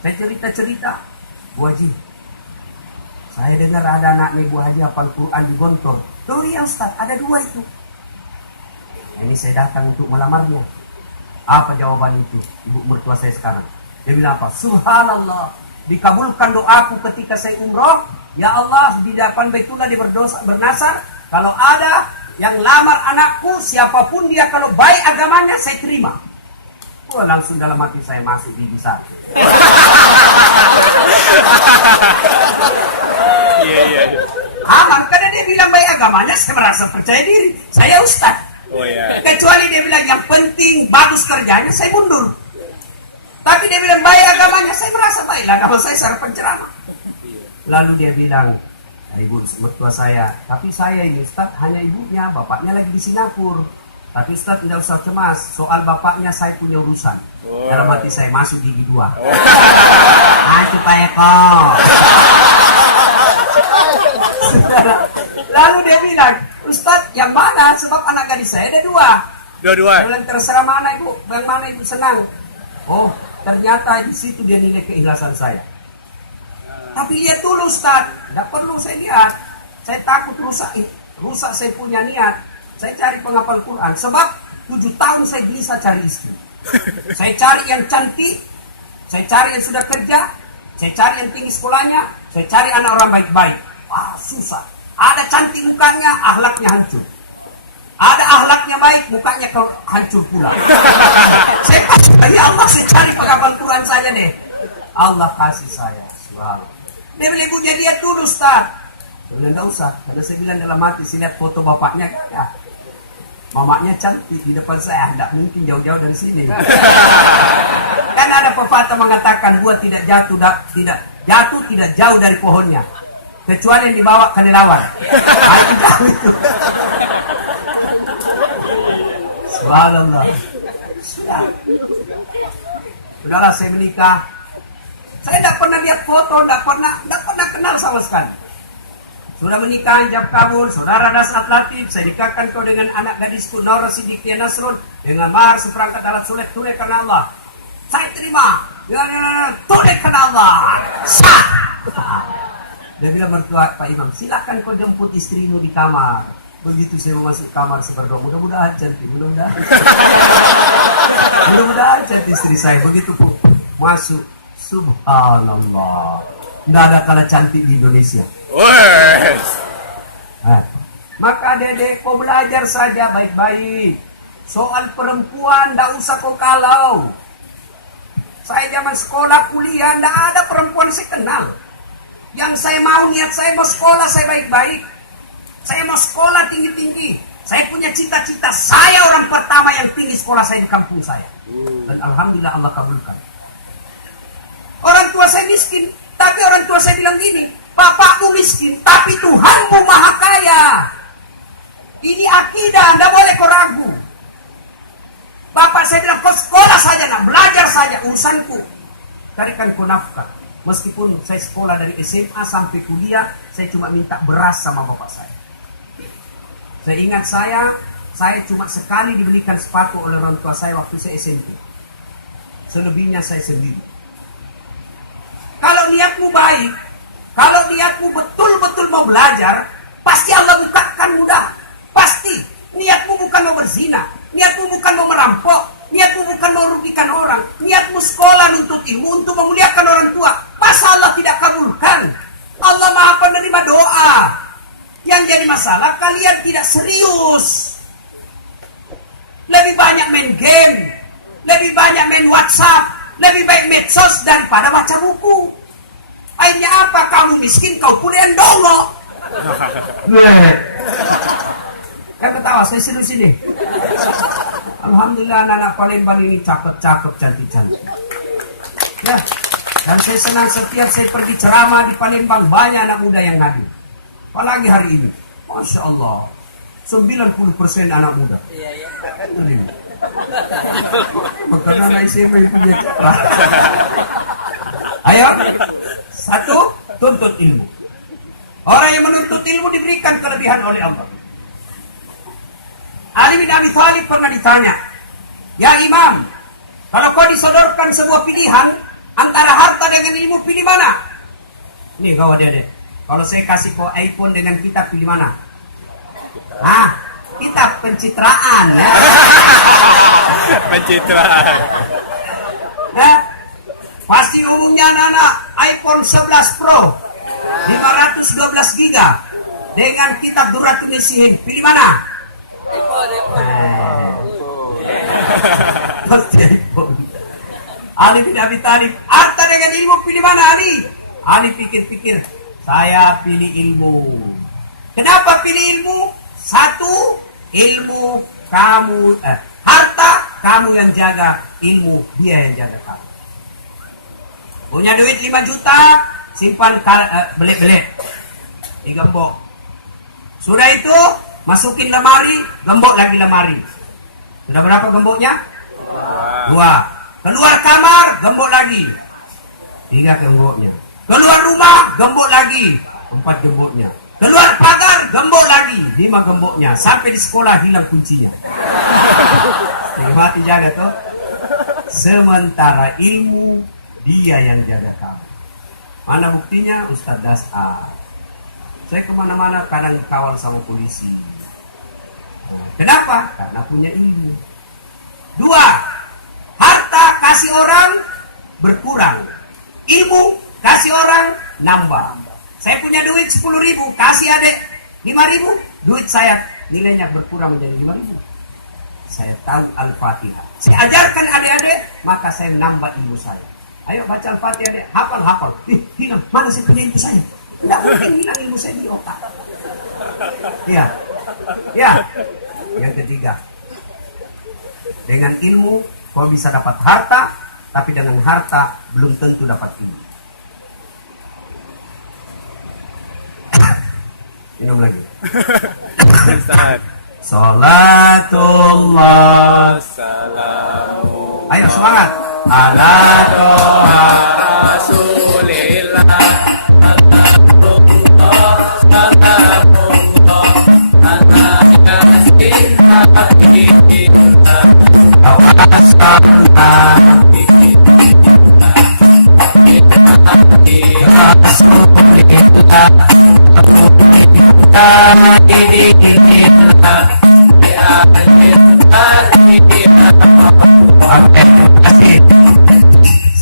Saya cerita-cerita. Bu Haji, saya dengar ada anaknya Bu Haji hafal Quran di Gontor. Tuh iya Ustaz, ada 2 itu. Ini saya datang untuk melamarnya. Apa jawaban itu? Ibu mertua saya sekarang. Dia bilang apa? Subhanallah. Dikabulkan doaku ketika saya umroh. Ya Allah, di depan Baitullah dia bernasar. Kalau ada yang lamar anakku, siapapun dia, kalau baik agamanya, saya terima. Wah, langsung dalam hati saya masuk di besar. Iya. Aman, karena dia bilang baik agamanya, saya merasa percaya diri. Saya Ustaz. Oh ya. Kecuali dia bilang yang penting bagus kerjanya, saya mundur. Tapi dia bilang baik agamanya, saya merasa baiklah agama saya secara penceramah. Lalu dia bilang, ibu mertua saya, tapi saya ini Ustaz hanya ibunya, bapaknya lagi di Singapura. Tapi Ustaz tidak usah cemas, soal bapaknya saya punya urusan. Dalam hati saya masuk gigi 2. Itu Pak Eko. Lalu dia bilang, Ustaz yang mana? Sebab anak gadis saya ada 2. Dua-dua. Dia bilang, terserah mana ibu, yang mana ibu senang. Oh, ternyata di situ dia nilai keikhlasan saya. Tapi lihat dulu Ustaz, tidak perlu saya lihat. Saya takut rusak saya punya niat. Saya cari penghafal Quran. Sebab 7 tahun saya gelisah cari istri. Saya cari yang cantik. Saya cari yang sudah kerja. Saya cari yang tinggi sekolahnya. Saya cari anak orang baik-baik. Wah, susah. Ada cantik mukanya, akhlaknya hancur. Ada akhlaknya baik, mukanya hancur pula. Saya kasih, ya Allah, saya cari penghafal Quran saja deh. Allah kasih saya. Subhanallah. Dia bilang, ibunya dia dulu Ustaz. Saya tidak usah. Karena saya bilang dalam hati, saya lihat foto bapaknya. Ya. Mamanya cantik di depan saya, tidak mungkin jauh-jauh dari sini. Kan ada pepatah mengatakan buah tidak jatuh tidak jauh dari pohonnya, kecuali yang dibawa kelelawar. Itu. Subhanallah. Sudahlah saya menikah. Saya tidak pernah lihat foto, tidak pernah kenal sama sekali. Sudah menikah, jawab kabul, saudara Dasat Latif, saya nikahkan kau dengan anak gadisku Naura Siddiqiyah Nasrul dengan mahar seperangkat alat sulit tunai karena Allah. Saya terima, tunai karena Allah. Sah. Dia bilang mertua Pak Imam, silakan kau jemput istrimu di kamar. Begitu saya masuk kamar saya berdoa, mudah-mudahan cantik, mudah-mudahan cantik istri saya. Begitu pun masuk, subhanallah, tidak ada kalah cantik di Indonesia. Maka dedek kau belajar saja baik-baik. Soal perempuan tidak usah kau kalau. Saya zaman sekolah kuliah tidak ada perempuan saya kenal. Yang saya mau niat saya mau sekolah saya baik-baik. Saya mau sekolah tinggi-tinggi. Saya punya cita-cita saya orang pertama yang tinggi sekolah saya di kampung saya. Dan alhamdulillah Allah kabulkan. Orang tua saya miskin, tapi orang tua saya bilang gini, bapakmu miskin, tapi Tuhanmu maha kaya. Ini akidah, tidak boleh kau ragu. Bapak saya bilang, kau sekolah saja, nak belajar saja, urusanku. Carikan kau nafkah. Meskipun saya sekolah dari SMA sampai kuliah, saya cuma minta beras sama bapak saya. Saya ingat saya cuma sekali dibelikan sepatu oleh orang tua saya waktu saya SMP. Selebihnya saya sendiri. Kalau niatmu baik, kalau niatmu betul-betul mau belajar, pasti Allah bukakan mudah. Pasti. Niatmu bukan mau berzina, niatmu bukan mau merampok, niatmu bukan mau merugikan orang, niatmu sekolah nuntut ilmu untuk memuliakan orang tua. Masa Allah tidak kabulkan? Allah maha penerima doa. Yang jadi masalah kalian tidak serius. Lebih banyak main game, lebih banyak main WhatsApp, lebih baik medsos daripada baca buku. Akhirnya apa? Kamu miskin, kau kuliah dongo. Kan ketawa, saya serius ini. Alhamdulillah anak-anak Palembang ini cakep-cakep, cantik-cantik. Ya, dan saya senang setiap saya pergi ceramah di Palembang, banyak anak muda yang hadir. Apalagi hari ini. Masya Allah. 90% anak muda. Iya. Bukan anak SMP punya cara. Ayo. 1, tuntut ilmu. Orang yang menuntut ilmu diberikan kelebihan oleh Allah. Ali bin Abi Thalib pernah ditanya, ya Imam, kalau kau disodorkan sebuah pilihan antara harta dengan ilmu, pilih mana? Nih kau adik-adik, kalau saya kasih kau iPhone dengan kitab, pilih mana? Kitab pencitraan. Ya. Pencitraan. Pasti umumnya anak-anak iPhone 11 Pro 512 GB dengan kitab Durratun Nasihin, pilih mana? Ali bin Abi Thalib, harta dengan ilmu pilih mana Ali? Ali pikir-pikir, saya pilih ilmu. Kenapa pilih ilmu? 1, ilmu kamu, harta kamu yang jaga, ilmu dia yang jaga kamu. Punya duit 5 juta, simpan belet-belet digembok. Sudah itu masukin lemari, gembok lagi lemari. Sudah berapa gemboknya? Wow. 2. Keluar kamar, gembok lagi. 3 gemboknya. Keluar rumah, gembok lagi. 4 gemboknya. Keluar pagar, gembok lagi. 5 gemboknya. Sampai di sekolah hilang kuncinya. Hati jaga tuh. Sementara ilmu, dia yang jaga kamu. Mana buktinya? Ustaz Dasar. Saya kemana-mana kadang dikawal sama polisi. Kenapa? Karena punya ilmu. 2. Harta kasih orang berkurang. Ilmu kasih orang nambah. Saya punya duit 10.000, kasih adik 5.000, duit saya nilainya berkurang menjadi 5.000. Saya tahu Al-Fatihah. Saya ajarkan adik-adik, maka saya nambah ilmu saya. Ayo baca Al-Fatihah, adik. Hafal. Hilang. Mana saya punya ilmu saya? Tidak mungkin hilang ilmu saya di otak. Iya. Ya. Yang ketiga. Dengan ilmu, kau bisa dapat harta, tapi dengan harta belum tentu dapat ilmu. Minum lagi. Ustaz. Salatullah. Assalamu Ayo semangat. Ala toha. Rasulillah.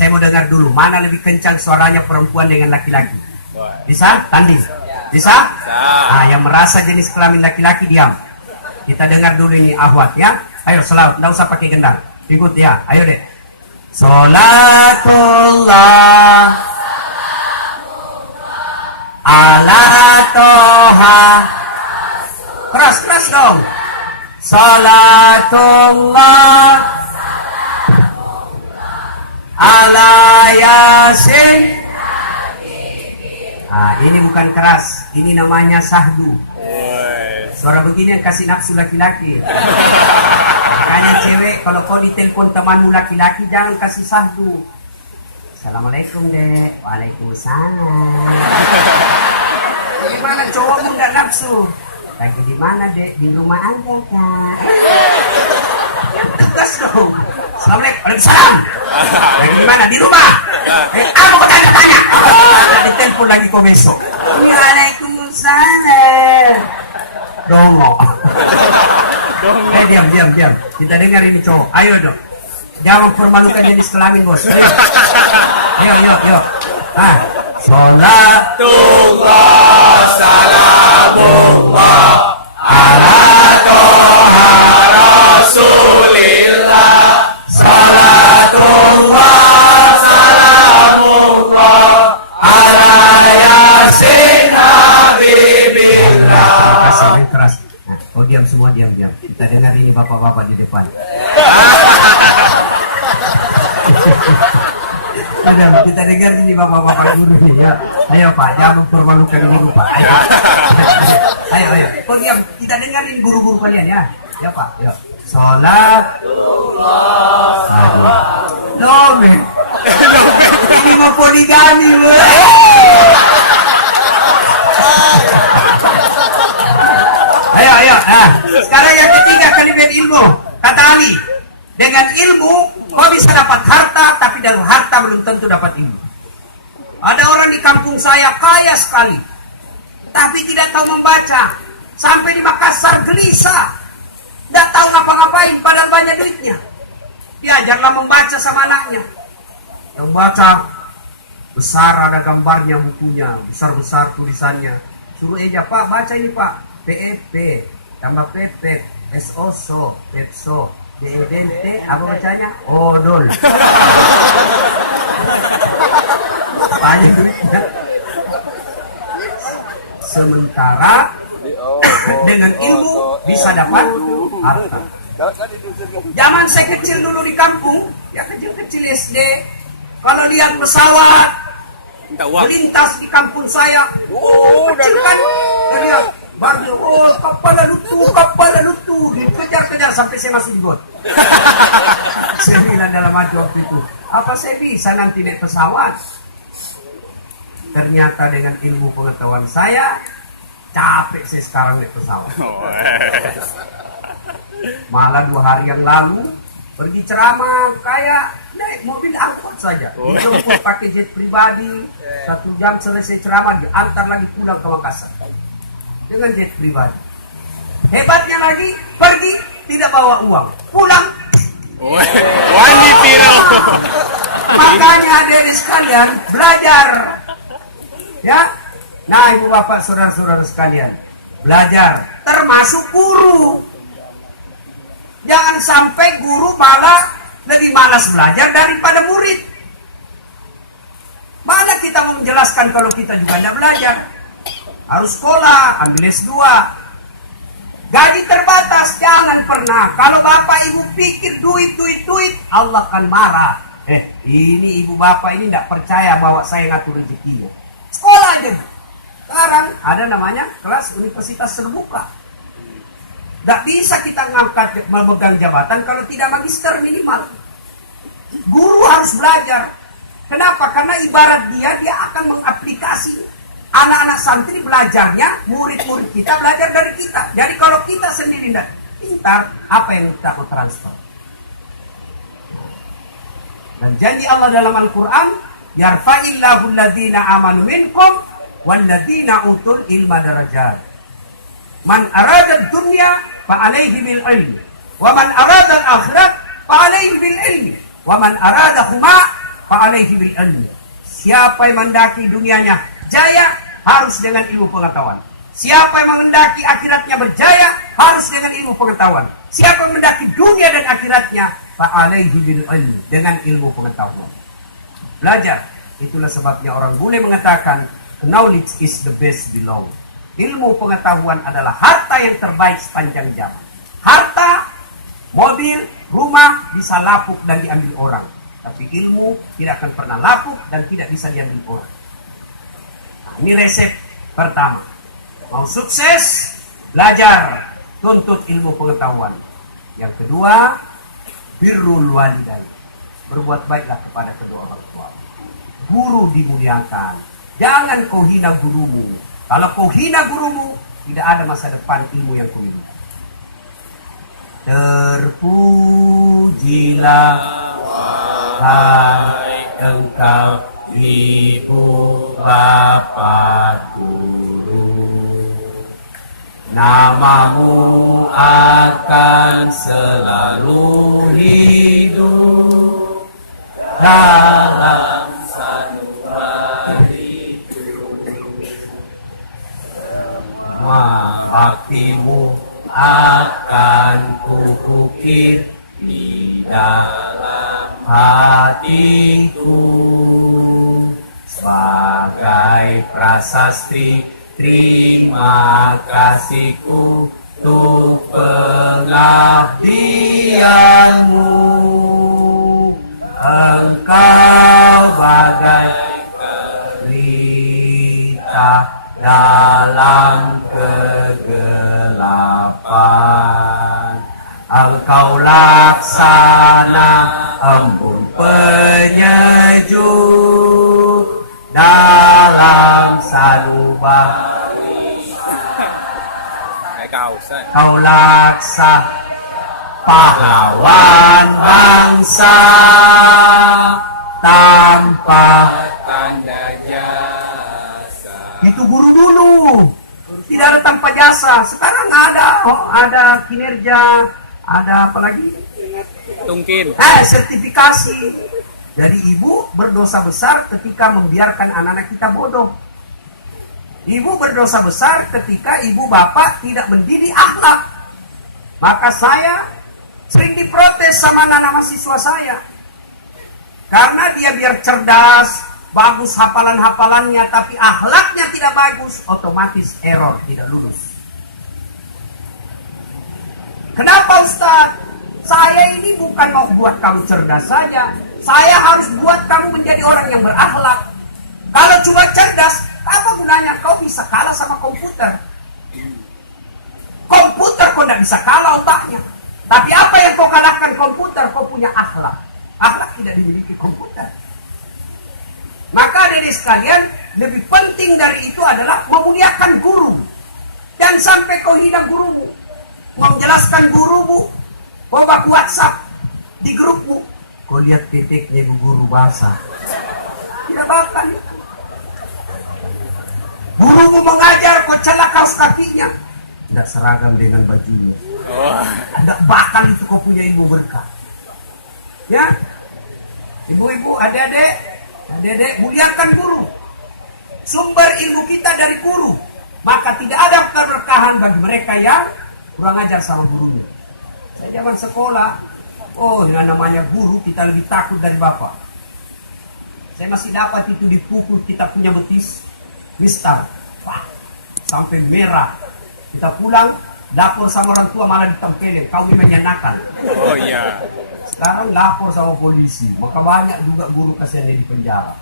Saya mau dengar dulu, mana lebih kencang suaranya perempuan dengan laki-laki? Bisa? Tanding? Bisa? Ah, yang merasa jenis kelamin laki-laki diam. Kita dengar dulu ini ahwat ya. Ayo selawat, tidak usah pakai gendang. Ikut ya, ayo deh. Salatullah ala toha. Keras dong. Salatullah ala yasin. Ah, ini bukan keras, ini namanya sahdu. Suara begini yang kasih nafsu laki-laki. Makanya cewek, kalau kau ditelepon temanmu laki-laki, jangan kasih sahdu. Assalamualaikum, dek. Waalaikumsalam. Gimana cowokmu nggak nafsu? Lagi di mana, dek? Di rumah aja, kak. Yang tegas dong. Assalamualaikum. Waalaikumsalam. Lagi di mana? Di rumah. Apa kau tanya-tanya? Ditelepon lagi kau besok. Waalaikumsalam. Dongo. Diam. Kita dengar ini cowok. Ayo dong. Jangan permalukan jenis kelamin, bos. Ayo. Ah, Salatullah salamullah ala toha Rasulillah. Salatullah salamullah ala yasin habibillah. kasih keras. Nah, kau diam semua, diam. Kita dengar ini bapak-bapak di depan. Kita dengar ini bapak-bapak guru nih ya. Ayo Pak, jangan mempermalukan guru Pak. Ayo. Kau diam, kita dengarin guru-guru kalian ya. Ya Pak, yuk. Salatullah. Lomen. Ini mau poligami. Ayo. Sekarang yang ketiga, kalimat ilmu. Kata Ali, dengan ilmu kau bisa dapat harta, tapi dari harta belum tentu dapat ilmu. Ada orang di kampung saya kaya sekali, tapi tidak tahu membaca. Sampai di Makassar gelisah, tidak tahu ngapa-ngapain, padahal banyak duitnya. Diajarlah membaca sama anaknya. Yang baca besar, ada gambarnya bukunya, besar-besar tulisannya. Suruh eja, Pak, baca ini Pak. PEP, tambah pepet, SOSO, PEPSO, DEDT, apa bacanya? Odol. Banyak duitnya. Sementara dengan ilmu bisa dapat harta. Zaman saya kecil dulu di kampung, ya kecil-kecil SD, kalau lihat pesawat melintas di kampung saya, kecil kan, lihat Baru kepala lutu, dikejar-kejar sampai saya masuk di got. Saya bilang dalam hati waktu itu, apa saya bisa nanti naik pesawat? Ternyata dengan ilmu pengetahuan saya, capek saya sekarang naik pesawat. Malah 2 hari yang lalu, pergi ceramah kayak naik mobil angkot saja. Dijemput pakai jet pribadi, 1 jam selesai ceramah, diantar lagi pulang ke Makassar. Dengan jet pribadi. Hebatnya lagi, pergi tidak bawa uang, pulang. Wani piro. Makanya adik-adik sekalian belajar, ya. Nah, ibu bapak saudara-saudara sekalian, belajar, termasuk guru. Jangan sampai guru malah lebih malas belajar daripada murid. Mana kita mau menjelaskan kalau kita juga tidak belajar? Harus sekolah, ambil S2. Gaji terbatas, jangan pernah. Kalau bapak ibu pikir duit, Allah akan marah. Ini ibu bapak ini tidak percaya bahwa saya ngatur rezekinya. Sekolah aja. Sekarang ada namanya kelas universitas terbuka. Tidak bisa kita ngangkat memegang jabatan kalau tidak magister minimal. Guru harus belajar. Kenapa? Karena ibarat dia akan mengaplikasi. Anak-anak santri belajarnya, murid-murid kita belajar dari kita. Jadi kalau kita sendiri tidak pintar, apa yang kita mau transfer? Dan janji Allah dalam Al-Quran, yarfa'illahu alladhina amanu minkum walladhina utul ilma darajat. Man arada dunya fa'alaihi bil ilmi, wa man arada al-akhirat fa'alaihi bil ilmi, wa man arada huma fa'alaihi bil ilmi. Siapa yang mendaki dunianya jaya harus dengan ilmu pengetahuan. Siapa yang menghendaki akhiratnya berjaya harus dengan ilmu pengetahuan. Siapa yang mendaki dunia dan akhiratnya fa'alaihi bil ilmi, dengan ilmu pengetahuan. Belajar. Itulah sebabnya orang bule mengatakan knowledge is the best below. Ilmu pengetahuan adalah harta yang terbaik sepanjang zaman. Harta, mobil, rumah bisa lapuk dan diambil orang. Tapi ilmu tidak akan pernah lapuk dan tidak bisa diambil orang. Ini resep pertama. Mau sukses, belajar, tuntut ilmu pengetahuan. Yang kedua, birrul walidain. Berbuat baiklah kepada kedua orang tua. Guru dimuliakan. Jangan kau hina gurumu. Kalau kau hina gurumu, tidak ada masa depan ilmu yang kau miliki. Terpujilah wahai engkau ibu bapak guru, namamu akan selalu hidup dalam sanubariku. Semua baktimu akan kukukir di dalam hatiku. Sebagai prasasti, terima kasihku untuk pengabdianmu. Engkau bagai pelita dalam kegelapan. Engkau laksana embun penyejuk dalam sanubari. Kau laksa pahlawan bangsa tanpa tanda jasa. Itu guru dulu, tidak ada tanpa jasa. Sekarang ada kinerja, ada apa lagi? Tungkin. Sertifikasi. Jadi ibu berdosa besar ketika membiarkan anak-anak kita bodoh. Ibu berdosa besar ketika ibu bapak tidak mendidik akhlak. Maka saya sering diprotes sama anak-anak mahasiswa saya. Karena dia biar cerdas, bagus hafalan-hafalannya, tapi akhlaknya tidak bagus, otomatis error, tidak lulus. Kenapa Ustaz? Saya ini bukan mau buat kamu cerdas saja. Saya harus buat kamu menjadi orang yang berakhlak. Kalau cuma cerdas, apa gunanya? Kau bisa kalah sama komputer. tidak bisa kalah otaknya. Tapi apa yang kau kalahkan komputer? Kau punya akhlak. Akhlak tidak dimiliki komputer. Maka adik sekalian, lebih penting dari itu adalah memuliakan guru. Dan sampai kau hina gurumu, menjelaskan gurumu, kau bak WhatsApp di grupmu, kau lihat titiknya ibu guru basah. Tidak bakal. Gurumu mengajar, kau celak kaos kakinya. Tidak seragam dengan bajunya. Tidak bakal itu kau punya ilmu berkah. Ya, ibu-ibu, adik-adik, muliakan guru. Sumber ilmu kita dari guru. Maka tidak ada keberkahan bagi mereka yang kurang ajar sama gurunya. Saya zaman sekolah, yang namanya guru kita lebih takut dari bapak. Saya masih dapat itu dipukul kita punya betis, mistar, sampai merah. Kita pulang, lapor sama orang tua malah ditempelin, kau ini menyanakan. Oh iya. Sekarang lapor sama polisi, maka banyak juga guru kasihannya di penjara.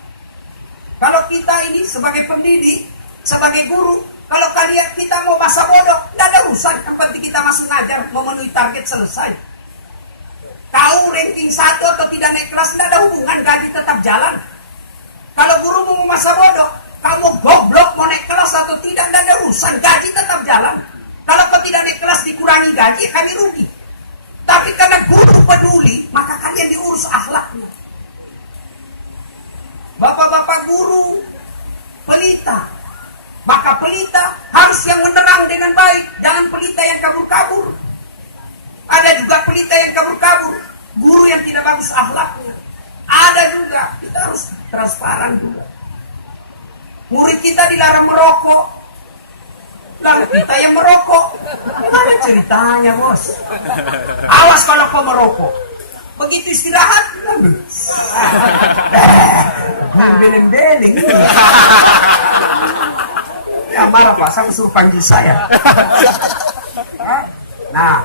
Kalau kita ini sebagai pendidik, sebagai guru, kalau kita mau masa bodoh, tidak ada urusan. Yang penting kita masuk ngajar, memenuhi target selesai. Kau ranking 1 atau tidak naik kelas, tidak ada hubungan, gaji tetap jalan. Kalau guru mau masa bodoh, kamu goblok mau naik kelas atau tidak ada urusan, gaji tetap jalan. Kalau kau tidak naik kelas dikurangi gaji, kami rugi. Tapi karena guru peduli, maka kalian diurus akhlaknya. Bapak-bapak guru, pelita. Maka pelita harus yang menerang dengan baik. Jangan pelita yang kabur-kabur. Ada juga pelita yang kabur-kabur. Guru yang tidak bagus akhlaknya. Ada juga. Kita harus transparan juga. Murid kita dilarang merokok. Lalu kita yang merokok. Gimana ceritanya, bos? Awas kalau kau merokok. Begitu istirahat. Beleng-beleng. Ya marah Pak, saya suruh panggil saya. Nah,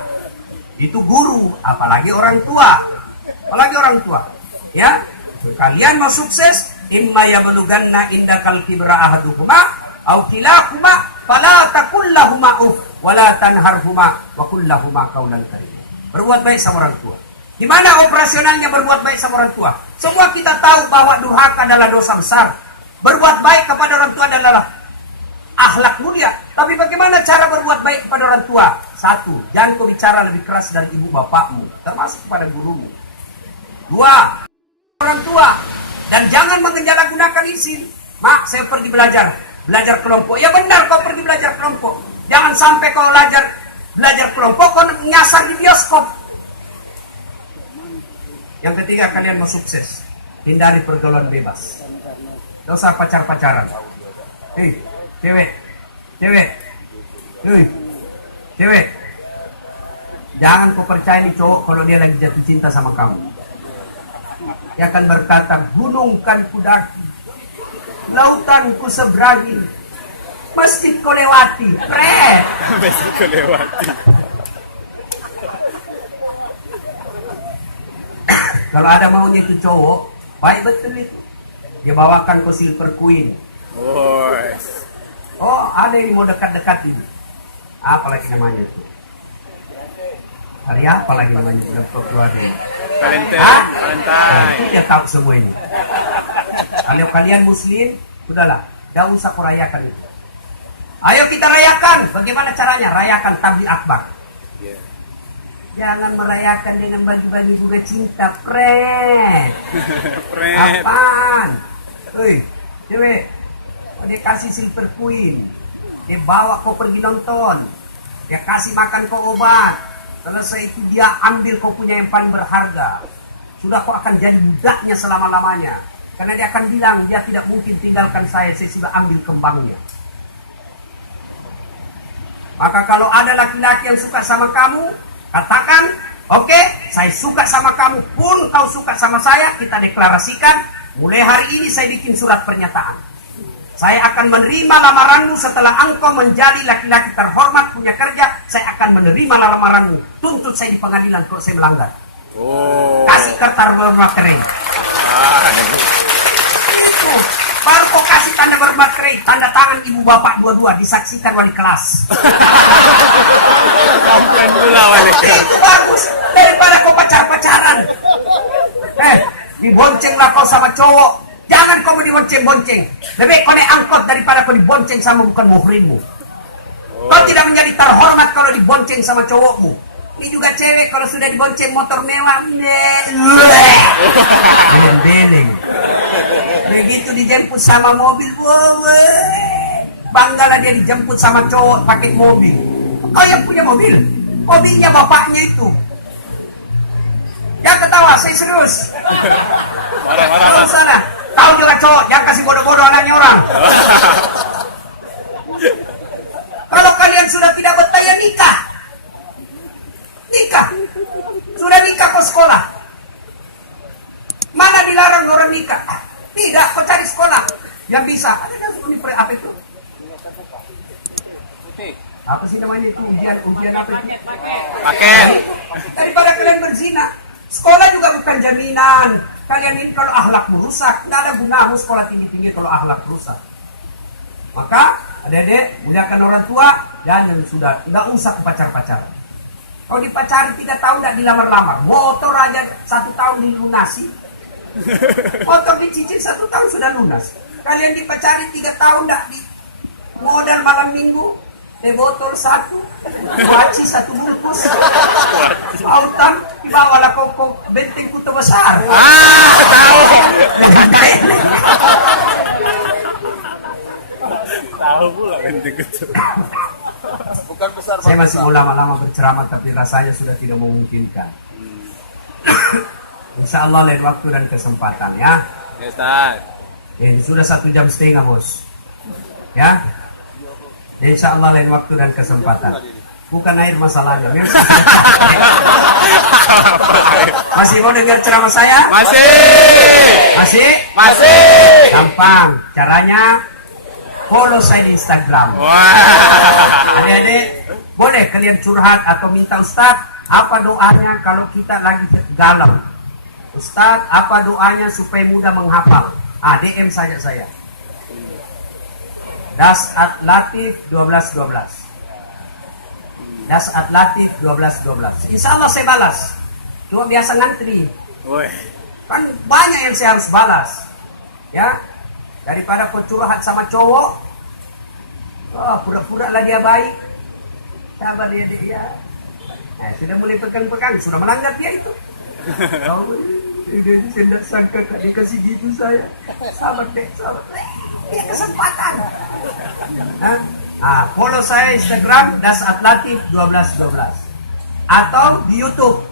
itu guru, apalagi orang tua. Apalagi orang tua. Ya, kalian mau sukses, imma yablughanna indakal kibra ahaduhuma aw kilahuma fala taqul lahumā uff wa la tanharhuma wa qul lahumā qawlan karīma. Berbuat baik sama orang tua. Gimana operasionalnya berbuat baik sama orang tua? Semua kita tahu bahwa durhaka adalah dosa besar. Berbuat baik kepada orang tua adalah akhlak mulia. Tapi bagaimana cara berbuat baik kepada orang tua? 1, jangan kau bicara lebih keras dari ibu bapakmu, termasuk kepada gurumu. 2, orang tua. Dan jangan mengenjalagunakan izin. Mak, saya pergi belajar kelompok. Ya benar, kau pergi belajar kelompok. Jangan sampai kau belajar kelompok, kau nyasar di bioskop. Yang ketiga, kalian mau sukses, hindari pergaulan bebas. Tidak usah pacar-pacaran. Hei, cewek. Cewek. Jangan kau percaya nih cowok kalau dia lagi jatuh cinta sama kamu. Dia akan berkata, gunung kan ku daki, lautan ku seberangi, mesti kau lewati. Mesti kau lewati. Kalau ada maunya itu cowok, baik betul itu. Dia bawakan ke Silver Queen. Oh, ada yang mau dekat-dekat ini. Apa lagi namanya itu? Hari apa lagi namanya? Februari. Valentine. Itu dia tahu semua ini. Kalau kalian muslim, udahlah, gak usah kau rayakan itu. Ayo kita rayakan. Bagaimana caranya? Rayakan tabligh akbar. Jangan merayakan dengan bagi-bagi bunga cinta, Fred. Apaan? Hei, cewek, dia kasih Silver Queen, dia bawa kau pergi nonton, dia kasih makan kau obat, selesai itu dia ambil kau punya yang paling berharga. Sudah kau akan jadi budaknya selama-lamanya. Karena dia akan bilang, dia tidak mungkin tinggalkan saya sudah ambil kembangnya. Maka kalau ada laki-laki yang suka sama kamu, katakan, oke, saya suka sama kamu pun kau suka sama saya, kita deklarasikan, mulai hari ini saya bikin surat pernyataan. Saya akan menerima lamaranmu setelah engkau menjadi laki-laki terhormat, punya kerja, saya akan menerima lamaranmu. Tuntut saya di pengadilan kalau saya melanggar. Kasih kertas bermaterai. Itu, baru kau kasih tanda bermaterai, tanda tangan ibu bapak dua-dua, disaksikan wali kelas. Itu bagus daripada kau pacaran. Diboncenglah kau sama cowok. Jangan kau dibonceng-bonceng. Lebih kau naik angkot daripada kau dibonceng sama bukan muhrimmu. Kau tidak menjadi terhormat kalau dibonceng sama cowokmu. Ini juga cewek kalau sudah dibonceng motor mewah, beleng. Begitu dijemput sama mobil, banggalah dia dijemput sama cowok pakai mobil. Kau yang punya mobil, mobilnya bapaknya itu. Jangan ketawa, saya serius. Kau sana, kau juga cowok, jangan kasih bodoh-bodoh anaknya orang. Kalau kalian sudah tidak betah ya nikah. Sudah nikah kau sekolah. Mana dilarang orang nikah? Tidak, kau cari sekolah yang bisa. Ada kan apa itu? Apa sih namanya itu ujian apa itu? Paket. Daripada kalian berzina, sekolah juga bukan jaminan. Kalian ini kalau akhlakmu rusak, tidak ada gunamu sekolah tinggi-tinggi kalau akhlak rusak. Maka adik-adik muliakan orang tua, jangan sudah tidak usah pacar-pacaran. Kalau dipacari 3 tahun tidak dilamar-lamar, motor aja 1 tahun dilunasi, motor dicicil 1 tahun sudah lunas. Kalian dipacari 3 tahun tidak di modal malam minggu, teh botol 1, waci 1 bungkus, autan dibawalah kok benteng Kuta Besar. Tahu. Tahu pula benteng itu. Bukan besar. Saya masih mau lama-lama berceramah tapi rasanya sudah tidak memungkinkan. Insya Allah lain waktu dan kesempatan ya. Ya, Ustaz. Ini sudah 1,5 jam bos. Ya. Insya Allah lain waktu dan kesempatan. Bukan air masalahnya. Masih mau dengar ceramah saya? Masih? Gampang. Caranya follow saya di Instagram. Wah. Adik-adik, boleh kalian curhat atau minta Ustaz, apa doanya kalau kita lagi galau? Ustaz, apa doanya supaya mudah menghafal? DM saja saya. Das@latif 1212. Das@latif 1212. Insya Allah saya balas. Cuma biasa ngantri. Woi. Kan banyak yang saya harus balas. Ya. Daripada kau curhat sama cowok, pura-pura lah dia baik. Sabar dia. Sudah mulai pegang-pegang, sudah melanggar dia itu. Dia tidak sangka kak dikasih gitu saya. Sabar deh. Dia kesempatan. Follow saya Instagram das@latif 1212 atau di YouTube.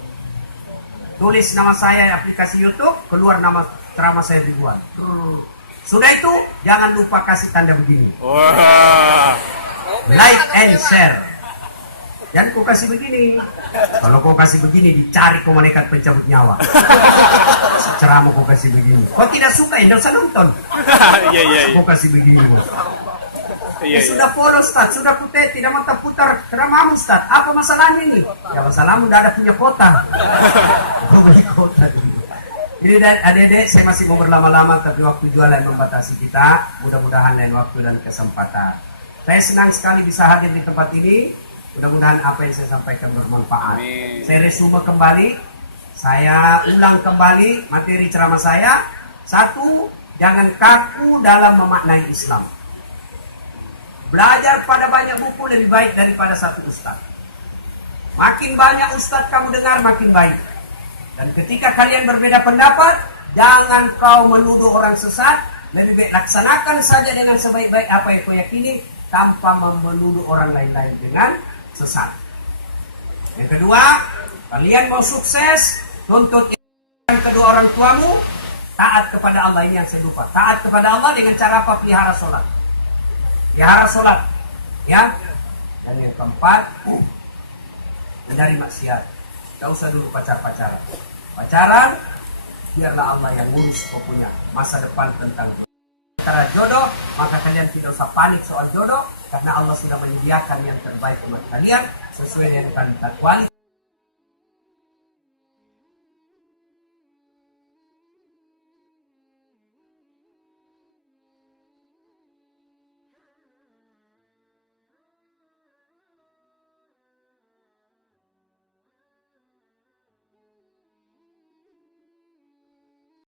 Tulis nama saya aplikasi YouTube, keluar nama ceramah saya Ridwan. Sudah itu, jangan lupa kasih tanda begini. Wah. Like and share. Jangan kau kasih begini. Kalau kau kasih begini, dicari kau malaikat pencabut nyawa. Ceramah kau kasih begini. Kau tidak suka, tidak usah nonton. Iya. Kau kasih begini, bos. Iya. Sudah follow, Ustaz. Sudah putar, tidak mau terputar ceramahmu, Ustaz. Apa masalahnya ini? Ya masalahmu tidak ada punya kota. Kau beli kota dulu. Jadi adik-adik, saya masih mau berlama-lama, tapi waktu jualan membatasi kita. Mudah-mudahan lain waktu dan kesempatan. Saya senang sekali bisa hadir di tempat ini. Mudah-mudahan apa yang saya sampaikan bermanfaat. Amin. Saya resume kembali. Saya ulang kembali materi ceramah saya. 1, jangan kaku dalam memaknai Islam. Belajar pada banyak buku lebih baik daripada 1 ustaz. Makin banyak ustaz kamu dengar, makin baik. Dan ketika kalian berbeda pendapat, jangan kau menuduh orang sesat. Lebih baik laksanakan saja dengan sebaik-baik apa yang kau yakini, tanpa menuduh orang lain-lain dengan sesat. Yang kedua, kalian mau sukses, tuntut kedua orang tuamu, taat kepada Allah. Ini yang saya lupa. Taat kepada Allah dengan cara apa? Pelihara sholat. Pelihara sholat. Ya. Dan yang keempat, hindari maksiat. Gak usah dulu pacaran. Pacaran, biarlah Allah yang ngurus kau punya masa depan tentang jodoh. Antara jodoh, maka kalian tidak usah panik soal jodoh, karena Allah sudah menyediakan yang terbaik buat kalian sesuai dengan kualitas.